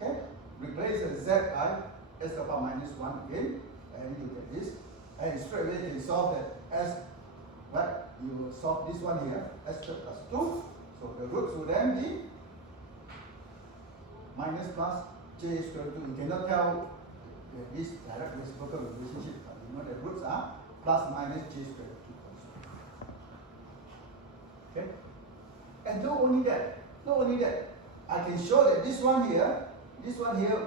Okay? Replace the Z by S to the power minus 1 again, and you get this. And straight away you can solve that S, right? You will solve this one here, S squared plus 2. So the roots will then be minus plus J square root 2. You cannot tell this direct reciprocal relationship, but you know the roots are plus minus J square root 2. Okay? And not only that, I can show that this one here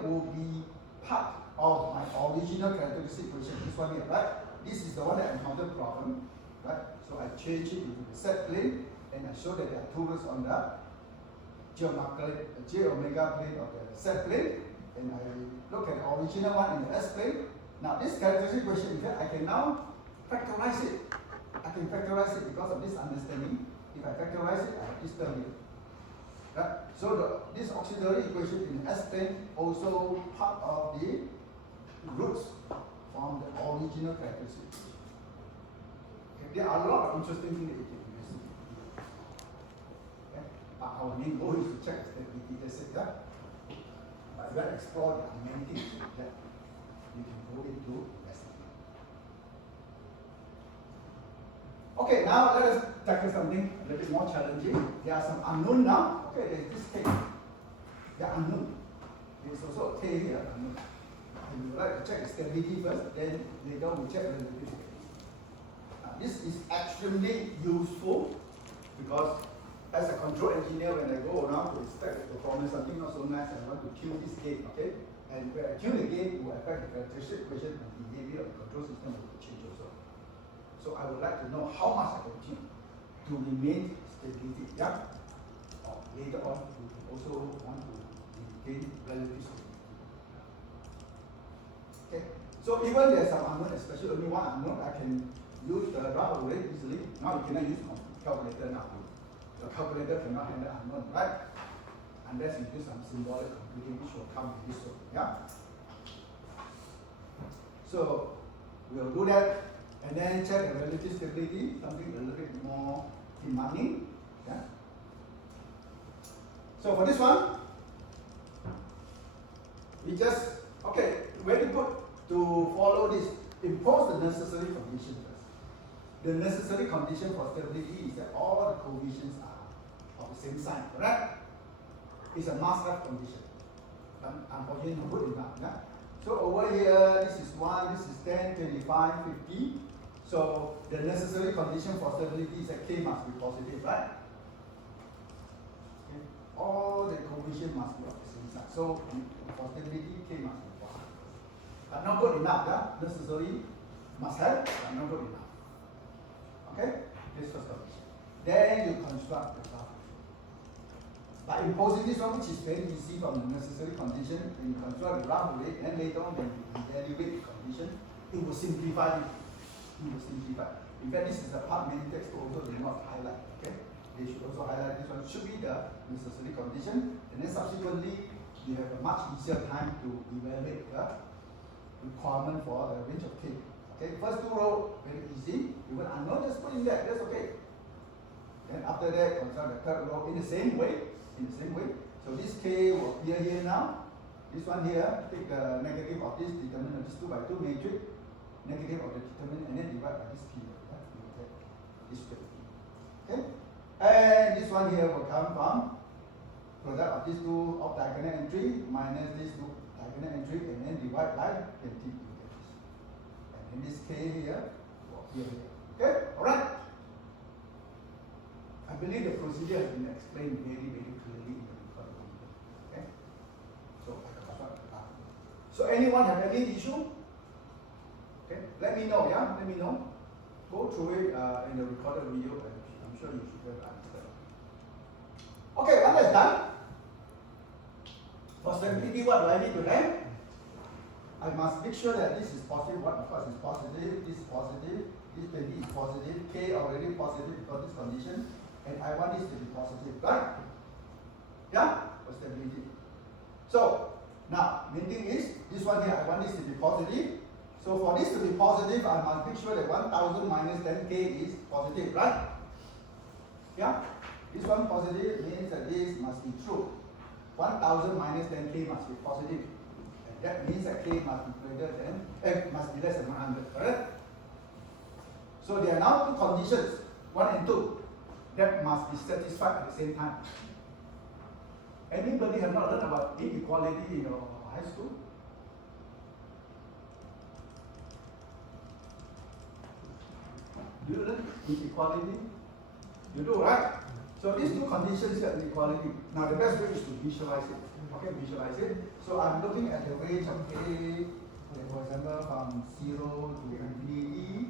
will be part of my original characteristic equation. This one here, right? This is the one that encountered problem, right? So I change it into the Z plane, and I show that there are 2 roots on the J omega plane of the Z plane, and I look at the original one in the S plane. Now this characteristic equation, in fact, I can now factorize it. I can factorize it because of this understanding. If I factorize it, I have this term here. Right? So this auxiliary equation in the S plane also part of the roots from the original characteristic equation. Okay? There are a lot of interesting things that you can investigate. Okay? But our main goal is to check stability. That's it. Yeah? But if you explore, there are many things that you can go into investigate. Okay, now let us tackle something a little bit more challenging. There are some unknown now. Okay, there's this K. They are unknown. There's also a K here, unknown. And we would like to check the stability first, then later we check the relative stability. Now, this is extremely useful because as a control engineer, when I go around to inspect the performance, something not so nice, I want to kill this gate, okay? And when I kill the gate, it will affect the characteristic equation and behavior of the control system will change also. So I would like to know how much I can change to remain stability. Yeah? Or later on, we also want to regain relative stability. Okay? So even there's some unknown, especially only one unknown, I can use the rough array easily. Now you cannot use calculator now. The calculator cannot handle unknown, right? Unless you do some symbolic computing, which will come with this one. Yeah? So we'll do that. And then check the relative stability, something a little bit more demanding. Yeah? So for this one, we just, okay, very good to follow this. Impose the necessary condition first. The necessary condition for stability is that all the coefficients are of the same sign, correct? It's a must-have condition. Unfortunately, not good enough. Yeah? So over here, this is 1, this is 10, 25, 50. So the necessary condition for stability is that K must be positive, right? Okay. All the coefficients must be of the same sign. So for stability, K must be positive. But not good enough, yeah? Necessary must have, but not good enough. Okay? This first condition. Then you construct the graph. But impose this one, which is very easy from the necessary condition, when you construct the graph with it, and later on when you evaluate the condition, it will simplify it. It will simplify. In fact, this is the part many texts also do not highlight. Okay? They should also highlight this one should be the necessary condition, and then subsequently you have a much easier time to evaluate the requirement for the range of K. Okay, first two rows very easy. Even unknown, just put in there, that's okay. Then after that, construct the third row in the same way. So this K will appear here now. This one here, take the negative of this determinant of this 2 by 2 matrix, negative of the determinant, and then divide by this P. This P. Okay? And this one here will come from product of these two of diagonal entry minus these two diagonal entry, and then divide by 20. And then this K here will appear here. Okay? Alright? I believe the procedure has been explained very, very clearly in the recorded video. Okay? So I can construct the graph. So anyone have any issue? Okay? Let me know, yeah? Let me know. Go through it in the recorded video, and I'm sure you should have answered. Okay, when that's done, for stability, what do I need to have? I must make sure that this is positive. What of course is positive, this is positive, this 20 is positive, K already positive because this condition, and I want this to be positive, right? Yeah? For stability. So, now, main thing is, this one here, I want this to be positive. So for this to be positive, I must make sure that 1000 minus 10K is positive, right? Yeah? This one positive means that this must be true. 1000 minus 10K must be positive. And that means that K must be greater than, must be less than 100, correct? So there are now two conditions, 1 and 2, that must be satisfied at the same time. Anybody have not learned about inequality in your high school? Do you learn inequality? You do, right? So these two conditions here, inequality. Now the best way is to visualize it. Okay, visualize it. So I'm looking at the range of K, for example, from 0 to infinity.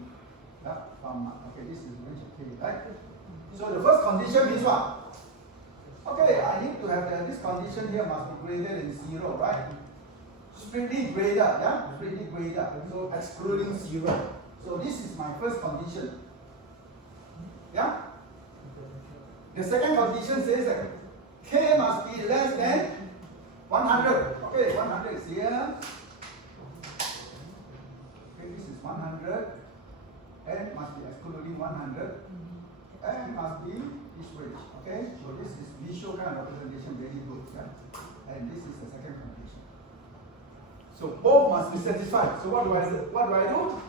Yeah, okay, this is the range of K, right? So the first condition means what? Okay, I need to have this condition here must be greater than 0, right? Strictly greater, yeah? Strictly greater. So excluding 0. So this is my first condition. Yeah? The second condition says that K must be less than 100. Okay, 100 is here. Okay, this is 100. And must be excluding 100. And must be this range. Okay, so this is visual kind of representation, very good. Yeah? And this is the second condition. So both must be satisfied. So what do I do? What do I do?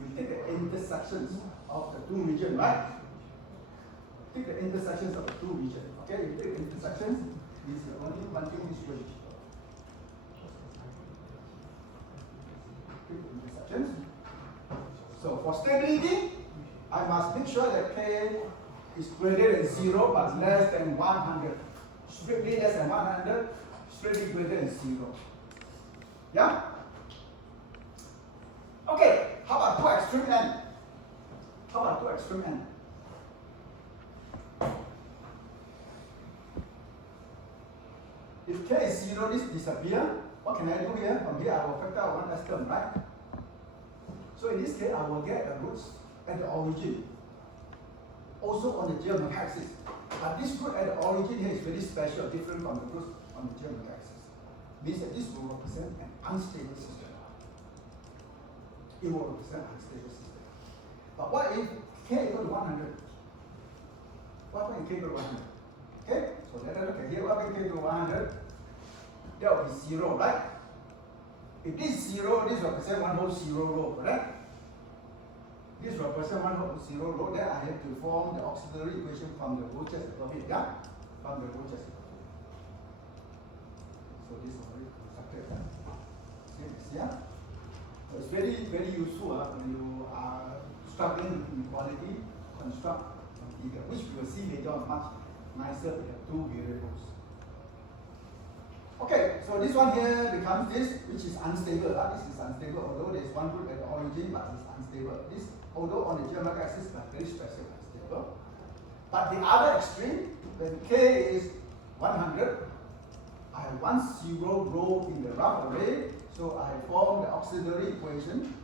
You take the intersections of the two regions, right? Take the intersections of the two regions. Okay, you take the intersections, this is only one thing this range. Take the intersections. So for stability, I must make sure that K is greater than 0 but less than 100. Strictly less than 100, strictly greater than 0. Yeah? Okay, how about two extreme end? How about two extreme end? If K is 0, this disappears. What can I do here? From here I will factor out one S term, right? So in this case, I will get the roots at the origin. Also on the geometric axis. But this root at the origin here is very special, different from the roots on the geometric axis. Means that this will represent an unstable system. It will represent an unstable system. But what if K equal to 100? What when K equal to 100? Okay, so let us look at here. What when K equal to 100? That will be 0, right? If this is 0, this represents one whole 0 row, correct? This represents one whole 0 row, then I have to form the auxiliary equation from the row just above it, yeah? From the row just above it. So this is already constructed. Same as here. So it's very, very useful when you are struggling with inequality, construct a figure, which we will see later on much nicer with the two variables. Okay, so this one here becomes this, which is unstable. This is unstable, although there is one root at the origin, but it's unstable. This, although on the geometric axis, but very special unstable. But the other extreme, when k is 100, I have 1 0 row in the rough array, so I form the auxiliary equation.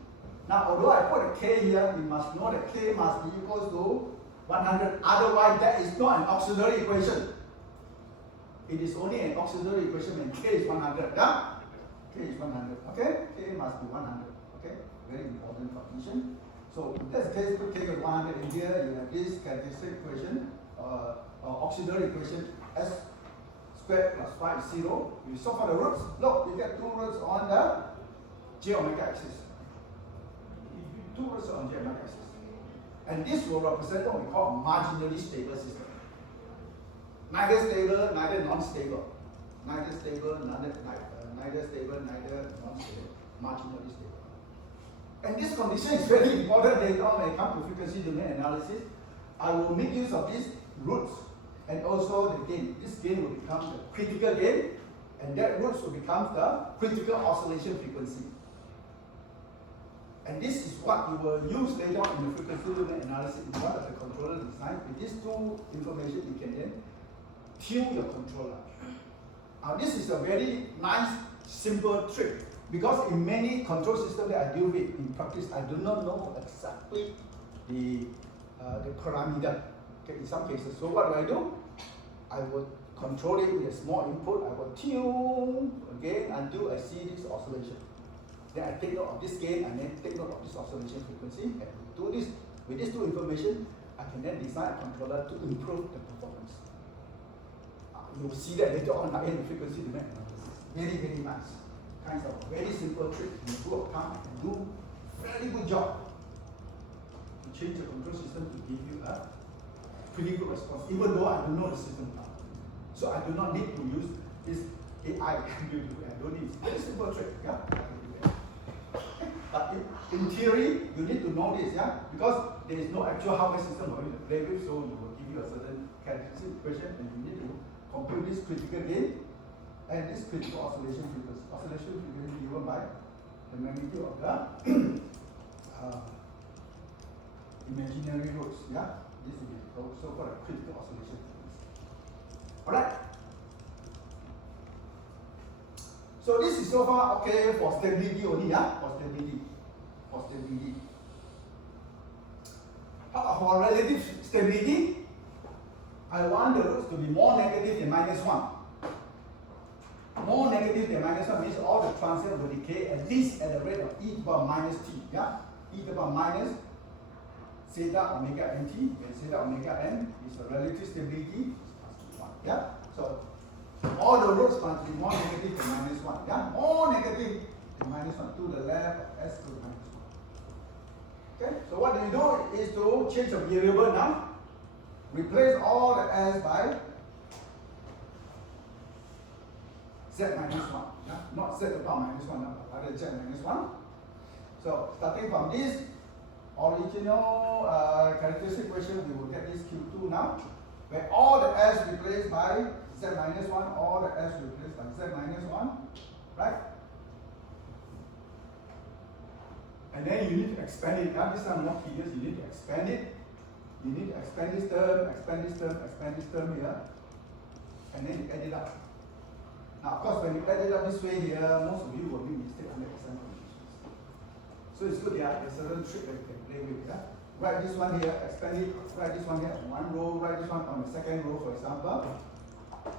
Now, although I put a k here, you must know that k must be equal to 100, otherwise that is not an auxiliary equation. It is only an auxiliary equation when k is 100, yeah? K is 100, okay? K must be 100, okay? Very important condition. So in this case, put k equal 100 in here, you have this characteristic equation, auxiliary equation, s squared plus 5 is 0. You solve for the roots, look, you get two roots on the j omega axis. Two roots on j omega axis. And this will represent what we call a marginally stable system. Neither stable, neither non-stable. Neither stable, neither stable, neither non-stable. Marginally stable. And this condition is very important later on when it comes to frequency domain analysis. I will make use of these roots and also the gain. This gain will become the critical gain, and that roots will become the critical oscillation frequency. And this is what you will use later on in the frequency domain analysis in one of the controller design. With these two information, you can then tune your controller. Now this is a very nice, simple trick, because in many control systems that I deal with in practice, I do not know exactly the parameter. Okay, in some cases. So what do? I will control it with a small input. I will tune again until I see this oscillation. Then I take note of this gain and then take note of this oscillation frequency. And do this with these two information, I can then design a controller to improve the performance. You'll see that later on in the frequency domain analysis. Very, very nice. Kinds of very simple trick. You do a count and do very good job to change the control system to give you a pretty good response, even though I don't know the system now. So I do not need to use this AI. I don't need it. Very simple trick. Yeah? But in theory, you need to know this, yeah? Because there is no actual hardware system for you to play with, so it will give you a certain characteristic equation, and you need to compute this critical gain and this critical oscillation frequency. Oscillation frequency given by the magnitude of the imaginary roots, yeah? This will be so called a critical oscillation frequency. Alright? So this is so far okay for stability only, yeah? For stability. For stability. For relative stability, I want the roots to be more negative than -1. More negative than -1 means all the transient will decay at least at the rate of e to the power minus t, yeah? E to the power minus zeta omega nt, and zeta omega n is a relative stability, yeah? So all the roots must be more negative than -1, yeah? More negative than -1 to the left of s to the -1. Okay, so what you do is to change the variable now. Replace all the s by z minus 1, yeah? Not z to the power -1, but rather z minus 1. So starting from this original characteristic equation, we will get this Q2 now, where all the s replaced by z minus 1, all the s replaced by z minus 1, right? And then you need to expand it. Now, these are more tedious, you need to expand it. You need to expand this term, expand this term, expand this term here, and then you add it up. Now, of course, when you add it up this way here, most of you will make mistake 100% conditions. So it's good, yeah, there's a certain trick that you can play with, yeah? Write this one here, expand it, write this one here on one row, write this one on the second row, for example.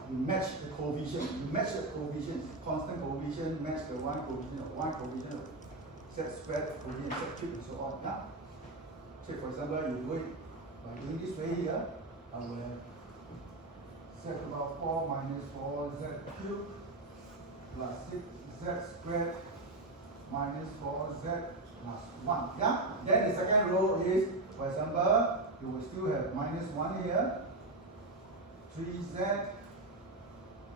You match the coefficient, constant coefficient, match the one coefficient of z squared, coefficient z cubed, and so on. Yeah? So for example, you do it by doing this way here, I will have z to the power 4 minus 4z cubed plus 6z squared minus 4z plus 1. Yeah? Then the second row is, for example, you will still have minus 1 here, 3z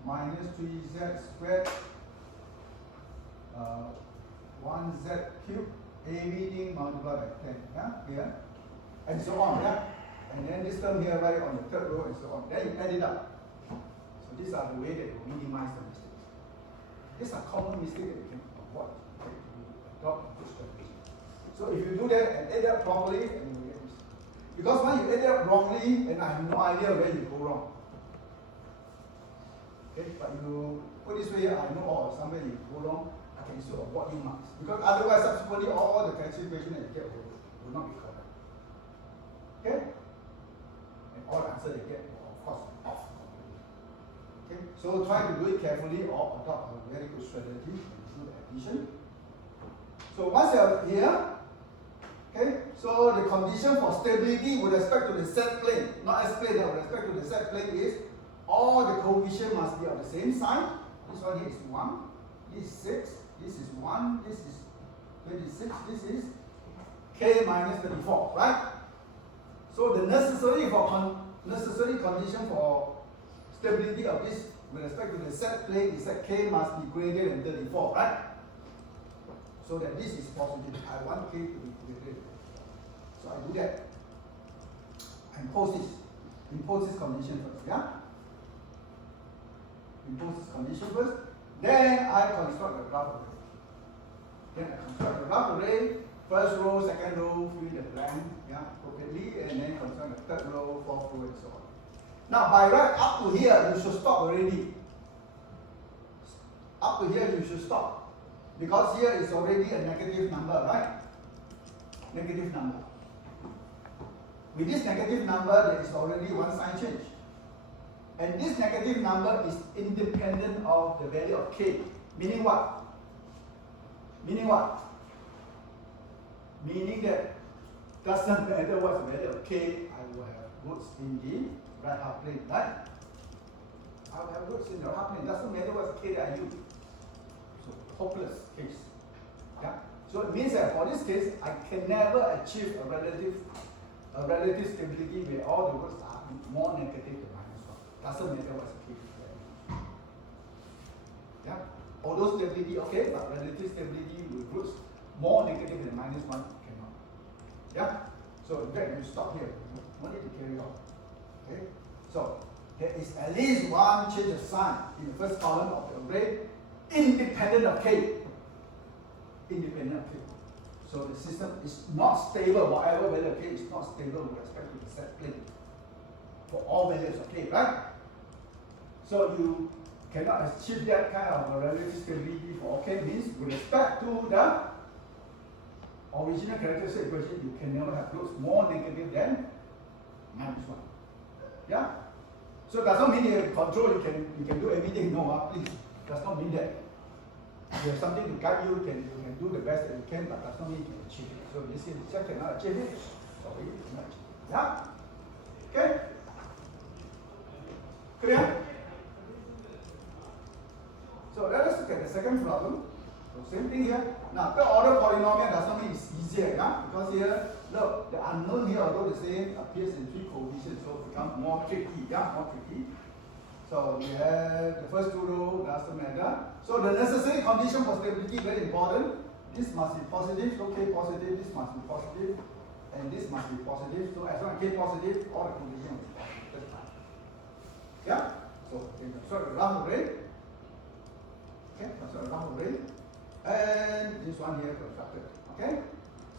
minus 3z squared, 1z cubed everything multiplied by 10, yeah, here, and so on, yeah, and then this term here right on the third row and so on. Then you add it up. So these are the way that you minimize the mistakes. These are common mistakes that you can avoid if you adopt this strategy. So if you do that and add up properly, and you will get this. Because when you add up wrongly, and I have no idea where you go wrong. Okay, but you put this way, I know somewhere you go wrong, I can still avoid you marks. Because otherwise, subsequently, all the classification that you get will not be correct. Okay? And all the answer you get will, of course, be off. Okay? So try to do it carefully or adopt a very good strategy and do the addition. So once you're here, okay, so the condition for stability with respect to the set plane, not S plane, with respect to the set plane is all the coefficients must be of the same sign. This one here is 1, this is 6, this is 1, this is 26, this is k minus 34, right? So the necessary condition for stability of this with respect to the set plane is that k must be greater than 34, right? So that this is positive. I want k to be greater. So I do that. I impose this condition first, yeah? Impose this condition first. Then I construct the graph array. Then I construct the graph array. First row, second row, fill the blank, yeah, appropriately, and then construct the third row, fourth row, and so on. Now, by right up to here, you should stop already. Up to here, you should stop. Because here is already a negative number, right? Negative number. With this negative number, there is already one sign change. And this negative number is independent of the value of k. Meaning what? Meaning what? Meaning that doesn't matter what's the value of k, I will have roots in the right half plane, right? I will have roots in the right half plane. Doesn't matter what's k that I use. So hopeless case. Yeah? So it means that for this case, I can never achieve a relative stability where all the roots are more negative than -1. Doesn't matter what's k. Yeah? Although stability okay, but relative stability with roots more negative than -1 cannot. Yeah? So in fact, you stop here. No need to carry on. Okay? So there is at least one change of sign in the first column of the array, independent of k. Independent of k. So the system is not stable, whatever value of k is not stable with respect to the set plane. For all values of k, right? So you cannot achieve that kind of relative stability for all k means with respect to the original characteristic equation, you can never have roots more negative than -1. Yeah? So it does not mean you have control, you can do everything. No, please. Does not mean that. You have something to guide you, you can do the best that you can, but does not mean you can achieve it. So this is just cannot achieve it. Sorry, you cannot achieve it. Yeah? Okay? Clear? So let us look at the second problem. So same thing here. Now, third order polynomial does not mean it's easier, yeah? Because here, look, the unknown here, although the same, appears in 3 coefficients, so it becomes more tricky, yeah? More tricky. So we have the first 2 rows, doesn't matter. So the necessary condition for stability, very important. This must be positive, so k positive, this must be positive, and this must be positive. So as long as k positive, all the conditions will be positive. That's fine. Yeah? So we construct the round array. Okay, construct the round array. And this one here constructed. Okay?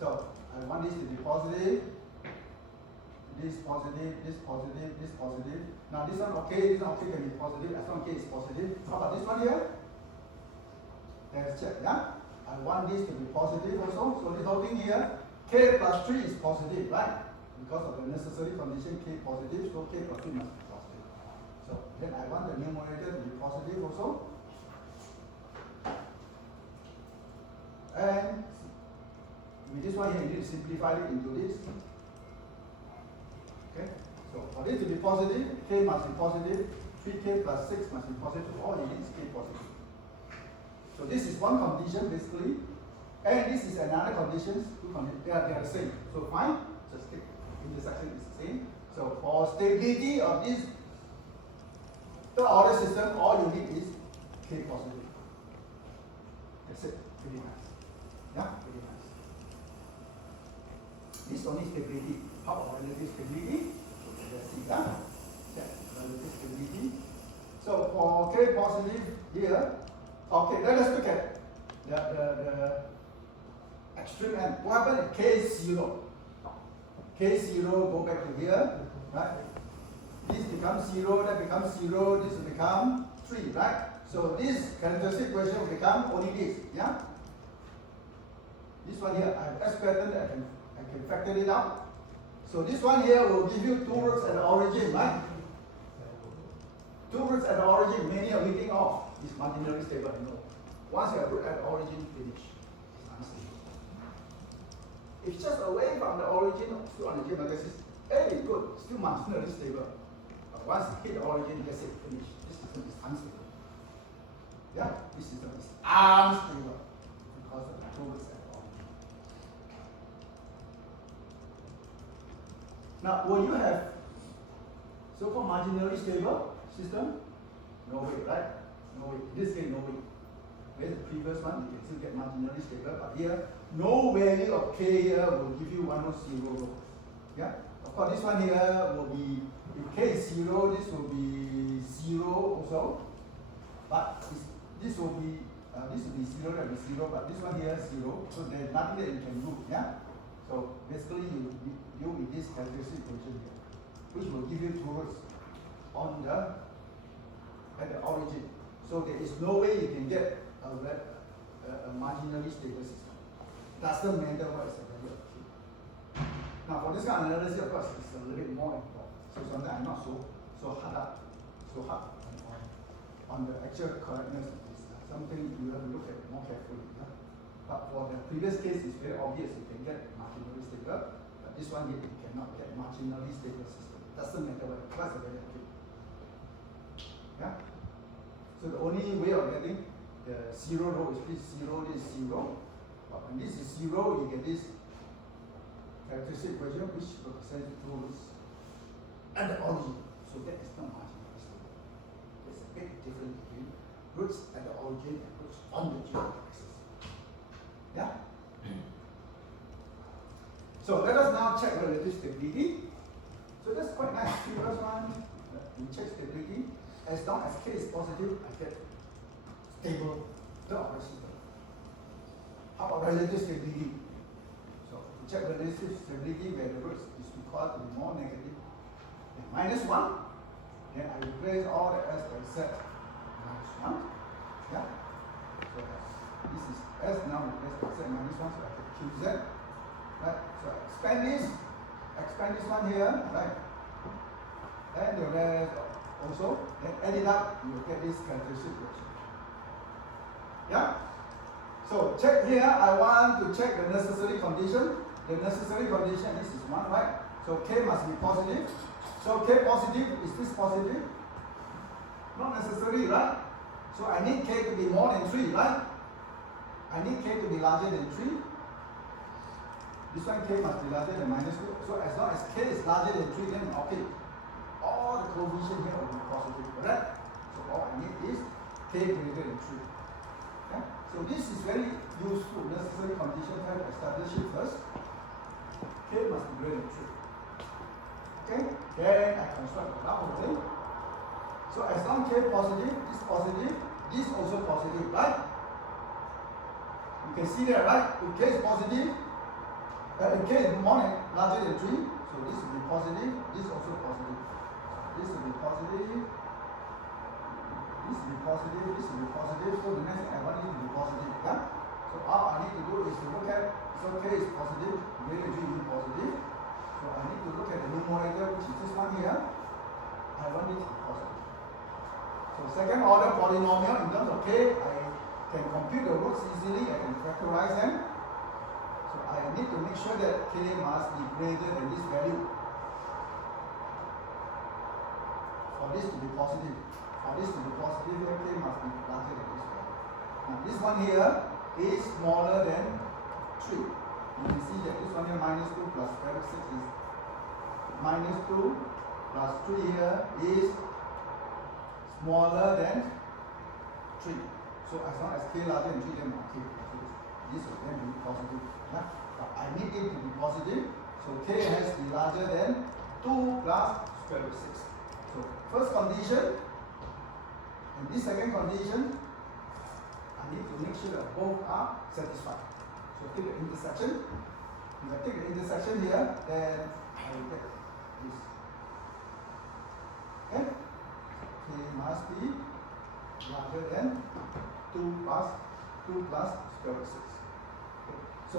So I want this to be positive. This positive, this positive, this positive. Now this one okay, this one okay can be positive, as long as k is positive. How about this one here? Let's check, yeah? I want this to be positive also. So this whole thing here, k plus 3 is positive, right? Because of the necessary condition k positive, so k plus 3 must be positive. So then I want the numerator to be positive also. And with this one here, you need to simplify it into this. Okay? So for this to be positive, k must be positive, 3k plus 6 must be positive, so all you need is k positive. So this is one condition basically, and this is another condition, two conditions, they are the same. So fine, just take intersection is the same. So for stability of this third order system, all you need is k positive. That's it, pretty nice. Yeah, pretty nice. This is only stability. How about relative stability? Let's see that. Check relative stability. So for K positive here, okay, let us look at the extreme end. What happens if K is 0? K 0 go back to here, right? This becomes 0, that becomes 0, this will become 3, right? So this characteristic equation will become only this, yeah? This one here, I have S pattern that I can factor it out. So this one here will give you 2 roots at the origin, right? 2 roots at the origin, many are leaking off. It's marginally stable, no. Once you have root at the origin, finish. It's unstable. If just away from the origin, still on the geometric axis, hey, good, still marginally stable. But once it hit the origin, that's it, finish. This system is unstable. Yeah, this system is unstable because of the 2 roots at the origin. Now, will you have so-called marginally stable system? No way, right? No way. In this case, no way. Whereas the previous one, you can still get marginally stable, but here, no value of K here will give you 1 or 0. Yeah? Of course, this one here will be, if K is 0, this will be 0 also. But this will be 0, that will be 0, but this one here is 0. So there's nothing that you can do. Yeah? So basically, you deal with this characteristic equation here, which will give you 2 roots at the origin. So there is no way you can get a marginally stable system. Doesn't matter what is the value of K. Now for this kind of analysis, of course, it's a little bit more involved. So sometimes I'm not so hard on the actual correctness of this. Something you have to look at more carefully. Yeah? But for the previous case, it's very obvious you can get marginally stable. But this one here, you cannot get marginally stable system. Doesn't matter what's the value of K. Yeah? So the only way of getting the 0 row is this 0, this 0. But when this is 0, you get this characteristic equation which represents 2 roots at the origin. So that is not marginally stable. There's a big difference between roots at the origin and roots on the geometric axis. Yeah? So let us now check relative stability. So that's quite nice. Previous one, we check stability. As long as K is positive, I get stable the order system. How about relative stability? So to check relative stability where the roots is required to be more negative than -1, then I replace all the S by Z -1. Yeah? So this is S now replaced by Z -1, so I get QZ. Right? So I expand this one here, right? And the rest also, then add it up, you will get this characteristic equation. Yeah? So check here, I want to check the necessary condition. The necessary condition, this is 1, right? So K must be positive. So K positive, is this positive? Not necessary, right? So I need K to be more than 3, right? I need K to be larger than 3. This one K must be larger than -2. So as long as K is larger than 3, then okay. All the coefficients here will be positive, correct? So all I need is K greater than 3. Yeah? So this is very useful, necessary condition. Have to establish it first. K must be greater than 3. Okay? Then I construct the graph of it. So as long as K positive, this also positive, right? You can see that, right? If K is positive, if K is more than larger than 3, so this will be positive, this also positive. This will be positive, this will be positive, this will be positive. So the next thing I want it to be positive. Yeah? So all I need to do is to look at, so K is positive, greater than 3 is positive. So I need to look at the numerator, which is this one here. I want it to be positive. So second order polynomial in terms of K, I can compute the roots easily, I can factorize them. So I need to make sure that K must be greater than this value. For this to be positive, then K must be larger than this value. Now this one here is smaller than 3. You can see that this one here -2 plus 6 is -2 plus 3 here is smaller than 3. So as long as K larger than 3, then okay. This will then be positive. Yeah? But I need it to be positive, so So k has to be larger than 2 plus square root 6. So first condition and this second condition, I need to make sure that both are satisfied. So take the intersection. If I take the intersection here, then I will get this. Okay? K must be larger than 2 plus square root 6. Okay. So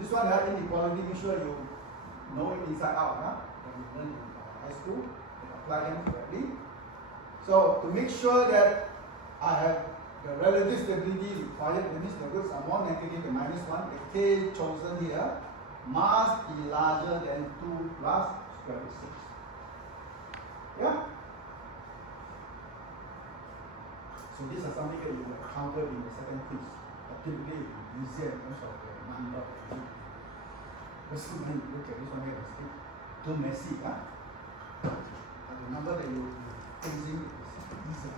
this one has inequality, make sure you know it inside out. When you learn in high school, and apply them correctly. So to make sure that I have the relative stability required, that means the roots are more negative than minus 1, the k chosen here must be larger than 2 plus square root 6. Yeah? So these are something that you will encounter in the second quiz. But typically it will be easier in terms of the number of the because when you look at this one here, it's too messy. But the number that you are using is easier.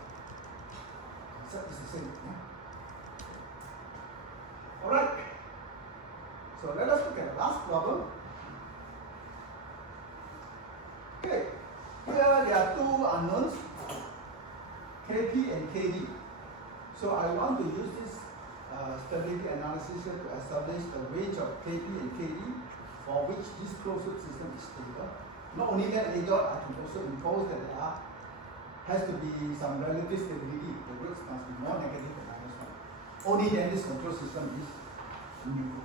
Concept is the same. Alright. So let us look at the last problem. Okay. Here there are two unknowns, Kp and Kd. So I want to use this stability analysis to establish the range of Kp and Kd for which this closed loop system is stable. Not only that, later I can also impose that there has to be some relative stability. The roots must be more negative than minus 1. Only then this control system is new.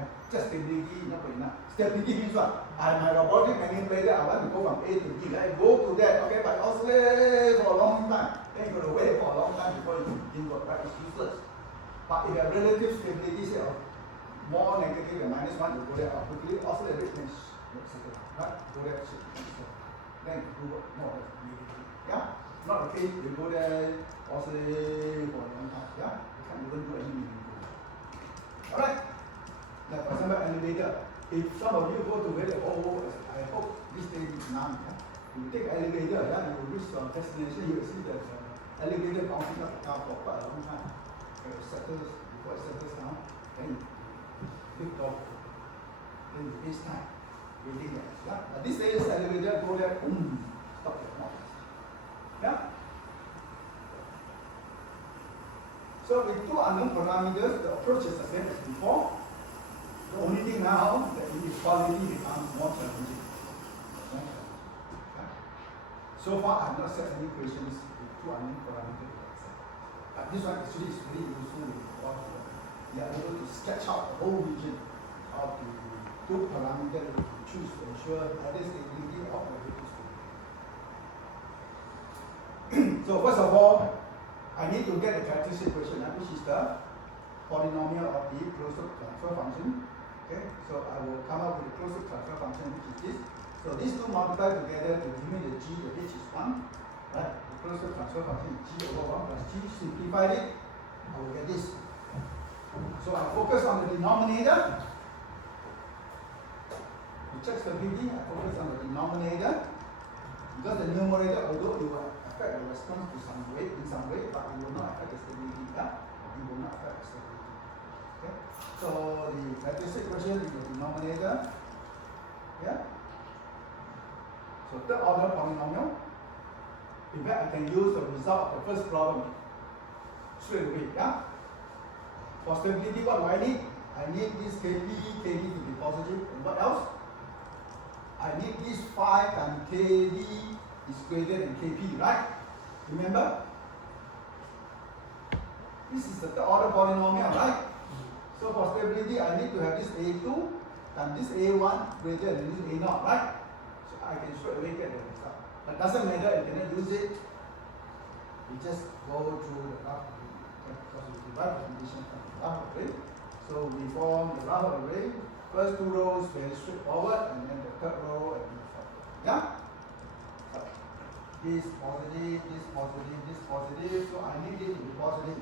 Yeah? Just stability not good enough. Stability means what? I have my robotic manipulator, I want to go from A to B. I go to that, okay, but oscillate for a long time. Then you got to wait for a long time before you begin work, right? It's useless. But if you have relative stability, say, more negative than minus 1, you go there quickly, oscillate rate, then right? Go there, then you do work more immediately. Yeah? Not the case, you go there, oscillate for a long time. Yeah? You can't even do any meaningful. Alright? Like for example, elevator. If some of you go to where I hope this day is now. Yeah? You take elevator, yeah, you will reach your destination, you will see that elevator bouncing up the car for quite a long time. It settles, before it settles down, then you lift off. Then you waste time waiting there. Yeah? But this day is elevator, go there, boom, stop there. Yeah? So with two unknown parameters, the approach is the same as before. The only thing now, the inequality becomes more challenging. Yeah? So far, I have not set any equations with two unknown parameters. But this one actually is very useful because you are able to sketch out the whole region of the two parameters that you choose to ensure either stability or relative stability. So first of all, I need to get the characteristic equation, which is the polynomial of the closed-loop transfer function. Okay, so I will come up with the closed-loop transfer function, which is this. So these two multiply together to give me the g, the h is 1. Right? The closed-loop transfer function is g over 1 plus g. Simplified it, I will get this. So I focus on the denominator. To check stability, I focus on the denominator. Because the numerator, although it will affect the response to some way, in some way, but it will not affect the stability. It will not affect the stability. Okay? So the characteristic equation is the denominator. Yeah? So third order polynomial. In fact, I can use the result of the first problem straight away. Yeah? For stability, what do I need? I need this Kp, Kd to be positive. And what else? I need this 5 times Kd is greater than Kp, right? Remember? This is the third order polynomial, right? So for stability, I need to have this A2 times this A1 greater than this A0, right? So I can straight away get the result. But doesn't matter, you cannot use it. You just go through the graph because we divide the condition from the graph array. So we form the graph array. First two rows very straightforward, and then the third row and the fourth. Yeah? So this positive, this positive, this positive. So I need it to be positive.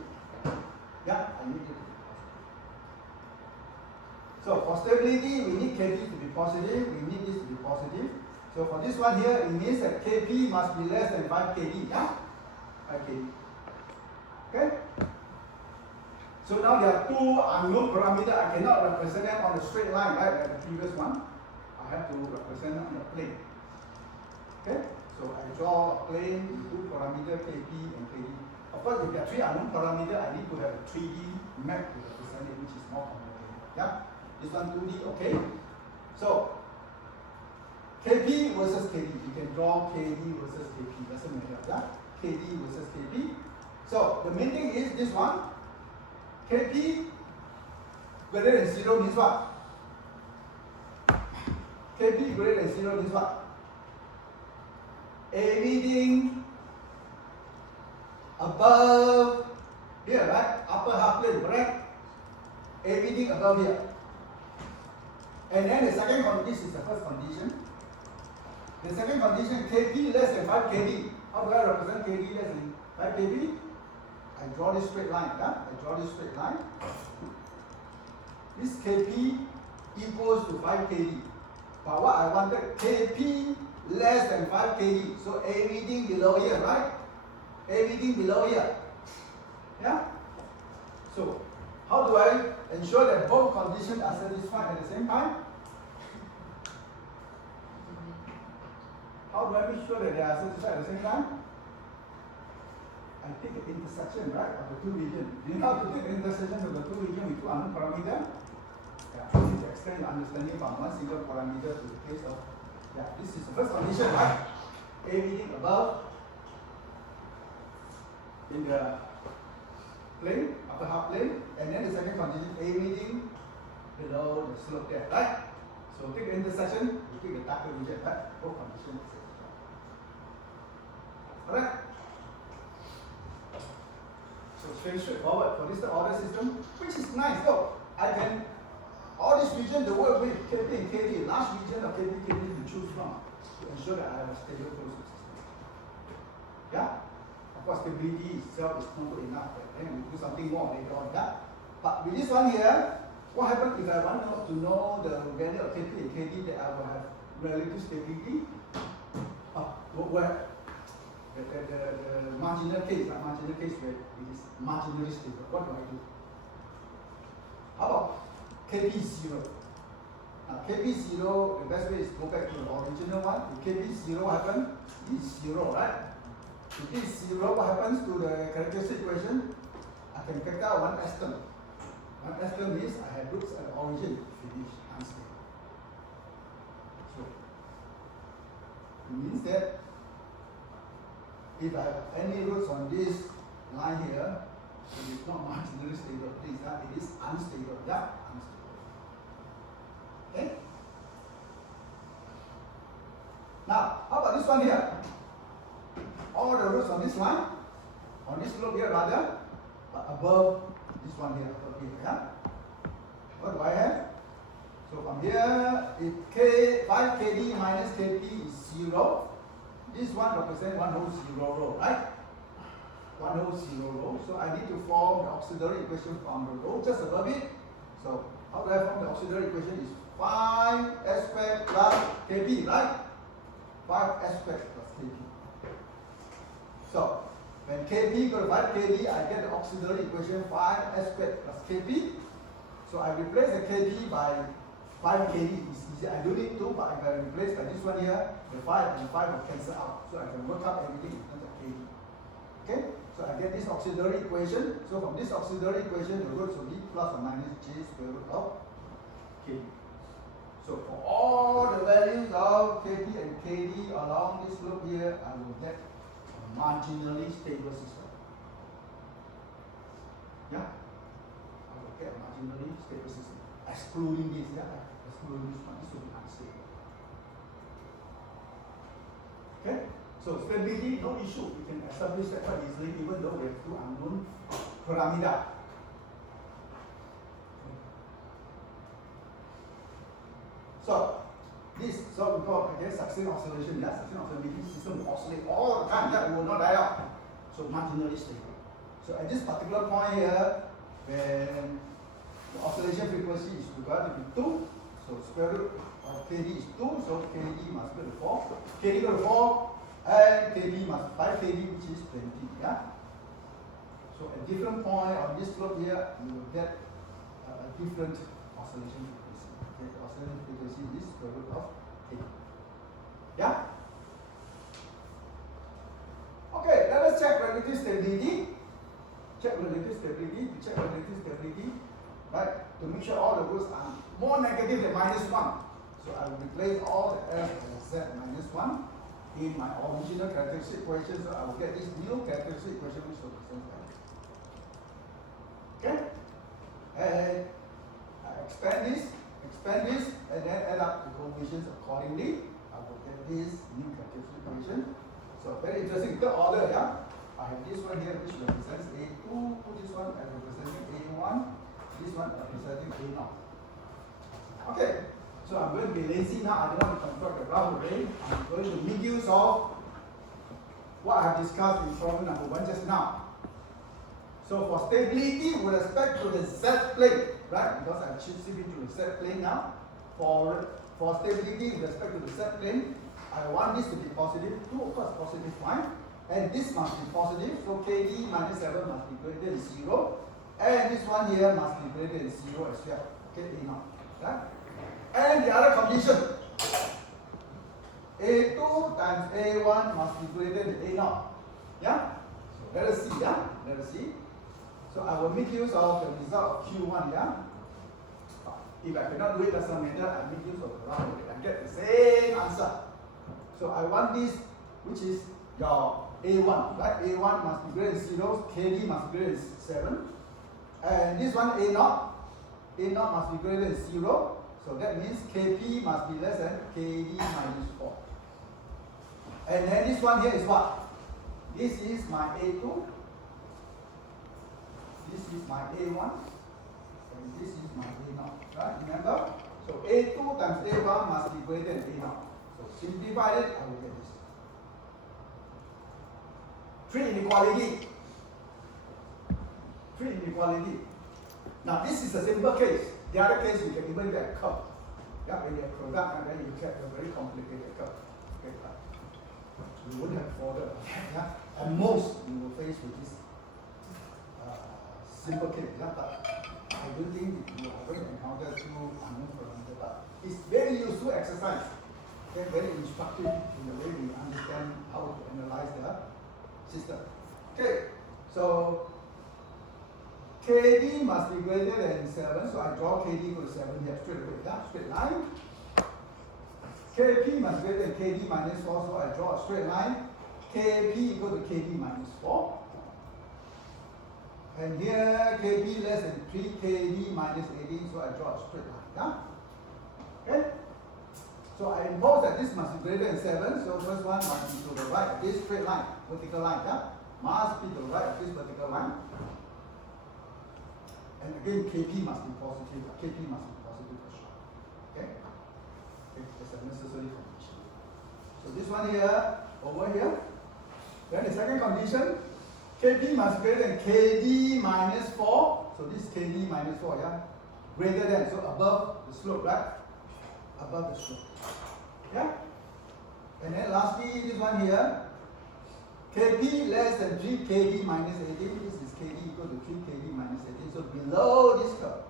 Yeah, I need it to be positive. So for stability, we need Kp to be positive. We need this to be positive. So for this one here, it means that Kp must be less than 5 Kd. Yeah? 5 Kd. Okay? So now there are two unknown parameters. I cannot represent them on a straight line, right, like the previous one. I have to represent on a plane. Okay? So I draw a plane with two parameters Kp and Kd. Of course, if there are three unknown parameters, I need to have a 3D map to represent it, which is more complicated. Yeah? This one 2D, okay? So, Kp versus Kd. You can draw Kd versus Kp, doesn't matter. Yeah? Kd versus Kp. So, the main thing is this one. Kp greater than 0 means what? Kp greater than 0 means what? Everything above here, right? Upper half plane, correct? Everything above here. And then the second condition, this is the first condition. The second condition, Kp less than 5 Kd. How do I represent Kd less than 5 Kb? I draw this straight line. Yeah? I draw this straight line. This Kp equals to 5 Kd. But what I wanted, Kp less than 5 Kd. So everything below here, right? Everything below here. Yeah? So, how do I ensure that both conditions are satisfied at the same time? How do I make sure that they are satisfied at the same time? I take the intersection, right, of the two regions. Do you know how to take the intersection of the two regions with two unknown parameters? Yeah, I need to extend your understanding from one single parameter to the case of, yeah, this is the first condition, right? Everything above in the plane, upper half plane, and then the second condition, everything below the slope there, right? So take the intersection, you take the darker region, right? Both conditions. Alright? So it's very straightforward for this order system, which is nice. Look, I can, all this region, the word with Kp and Kd, large region of Kp, Kd to choose from to ensure that I have a stable closed system. Yeah? Of course, stability itself is not good enough, but then we do something more later on that. But with this one here, what happens if I want to know the value of Kp and Kd that I will have relative stability? Where the marginal case where it is marginally stable. What do I do? How about Kp0? Now Kp0, the best way is go back to the original one. If Kp0 happens, it's 0, right? If it's 0, what happens to the characteristic equation? I can factor out one estimate. One estimate means I have roots at the origin, finish, unstable. So, it means that if I have any roots on this line here, it is not marginally stable. Please, it is unstable. Yeah, unstable. Okay? Now, how about this one here? All the roots on this line, on this slope here rather, but above this one here, above here. Yeah? What do I have? So from here, if 5 Kd minus Kp is 0, this one represents one whole 0 row, right? One whole 0 row. So I need to form the auxiliary equation from the row just above it. So how do I form the auxiliary equation? Is 5s squared plus Kp, right? 5s squared plus Kp. So when Kp equals 5 Kd, I get the auxiliary equation 5s squared plus Kp. So I replace the Kp by 5 Kd is easy. I don't need 2, but if I replace by this one here, the 5 and 5 will cancel out. So I can work out everything in terms of Kd. Okay? So I get this auxiliary equation. So from this auxiliary equation, the roots will be plus or minus j square root of Kd. So for all the values of Kp and Kd along this slope here, I will get a marginally stable system. Yeah? I will get a marginally stable system. Excluding this, yeah? Excluding this one, this will be unstable. Okay? So stability, no issue. We can establish that quite easily, even though we have two unknown parameters. So this, so we call again sustained oscillation. Yeah, sustained oscillation system will oscillate all the time. That will not die out. So marginally stable. So at this particular point here, when the oscillation frequency is regarded to be 2, so square root of Kd is 2, so Kd must be 4. Kd equal to 4, and Kd must 5 Kd, which is 20. Yeah. So at different point on this slope here, you will get a different oscillation frequency. Okay, oscillating frequency is square root of A. Yeah? Okay, let us check relative stability. Check relative stability, right? To make sure all the roots are more negative than -1. So I will replace all the f as z -1 in my original characteristic equation. So I will get this new characteristic equation which represents that. Okay? And I expand this, and then add up the coefficients accordingly. I will get this new characteristic equation. So very interesting, third order, yeah? I have this one here which represents A2, this one as representing A1, this one representing A0. Okay, so I'm going to be lazy now. I don't want to construct a graph array. I'm going to make use of what I have discussed in problem number 1 just now. So for stability with respect to the Z plane, right? Because I'm shifting to the Z plane now. For stability with respect to the Z plane, I want this to be positive. 2, of course, positive, fine. And this must be positive. So KD minus 7 must be greater than 0. And this one here must be greater than 0 as well. Okay, A0. Right? And the other condition, A2 times A1 must be greater than A0. Yeah? So let us see, yeah? Let us see. So I will make use of the result of Q1, yeah? If I cannot do it, doesn't matter, I make use of the round I get the same answer. So I want this, which is your A1, right? A1 must be greater than 0, KD must be greater than 7. And this one A0 must be greater than 0. So that means KP must be less than KD minus 4. And then this one here is what? This is my A2. This is my A1. And this is my A0. Right? Remember? So A2 times A1 must be greater than A0. So simplify it, I will get this. 3 inequality. 3 inequality. Now this is a simple case. The other case you can even get a curve. Yeah, when you have product and then you get a very complicated curve. Okay, you wouldn't have bothered. Yeah? At most you will face with this simple case. Yeah? But I don't think you are going to encounter 2 unknown parameters. But it's very useful exercise. Okay, very instructive in the way we understand how to analyze the system. Okay, so KD must be greater than 7, so I draw KD equal to 7 here straight away, yeah? Straight line. KP must be greater than KD minus 4, so I draw a straight line. KP equal to KD minus 4. And here KP less than 3 KD minus 18, so I draw a straight line, yeah? Okay? So I impose that this must be greater than 7, so first one must be to the right of this straight line, vertical line, yeah? Must be to the right of this vertical line. And again, KP must be positive. KP must be positive for sure. Okay? It's a necessary condition. So this one here, over here. Then the second condition, KP must be greater than KD minus 4. So this KD minus 4, yeah? Greater than, so above the slope, right? Above the slope. Yeah? And then lastly, this one here, KP less than 3 KD minus 18. This is KD equal to 3 KD minus 18. So below this curve,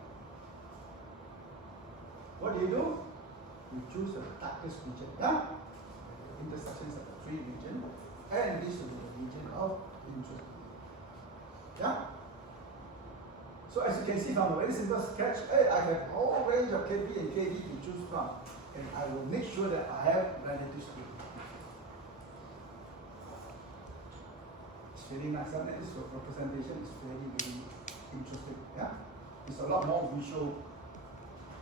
what do? You choose the darkest region. Yeah? The intersections of the 3 region. And this will be the region of interest. Yeah? So as you can see from a very simple sketch, I have a whole range of KP and KD to choose from. And I will make sure that I have relative stability. It's very nice, and this representation is very, very interesting. Yeah? It's a lot more visual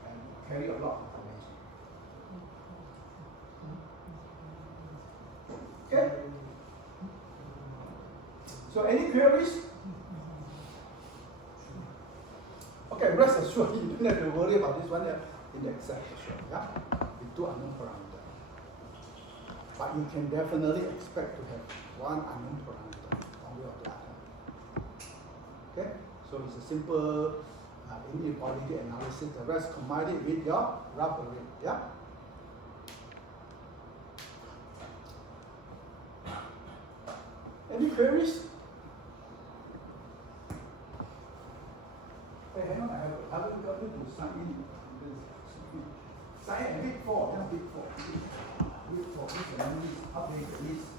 and carry a lot of information. Okay? So any queries? Okay, rest assured, you don't have to worry about this one in the exact question. Yeah? With 2 unknown parameters. But you can definitely expect to have 1 unknown parameter, one way or the other. Okay? So it's a simple inequality analysis. The rest combine it with your graph array. Yeah? Any queries? Hey, hang on, I haven't got you to sign in. Science week 4, just week 4. Week 4, this is the list, updated list.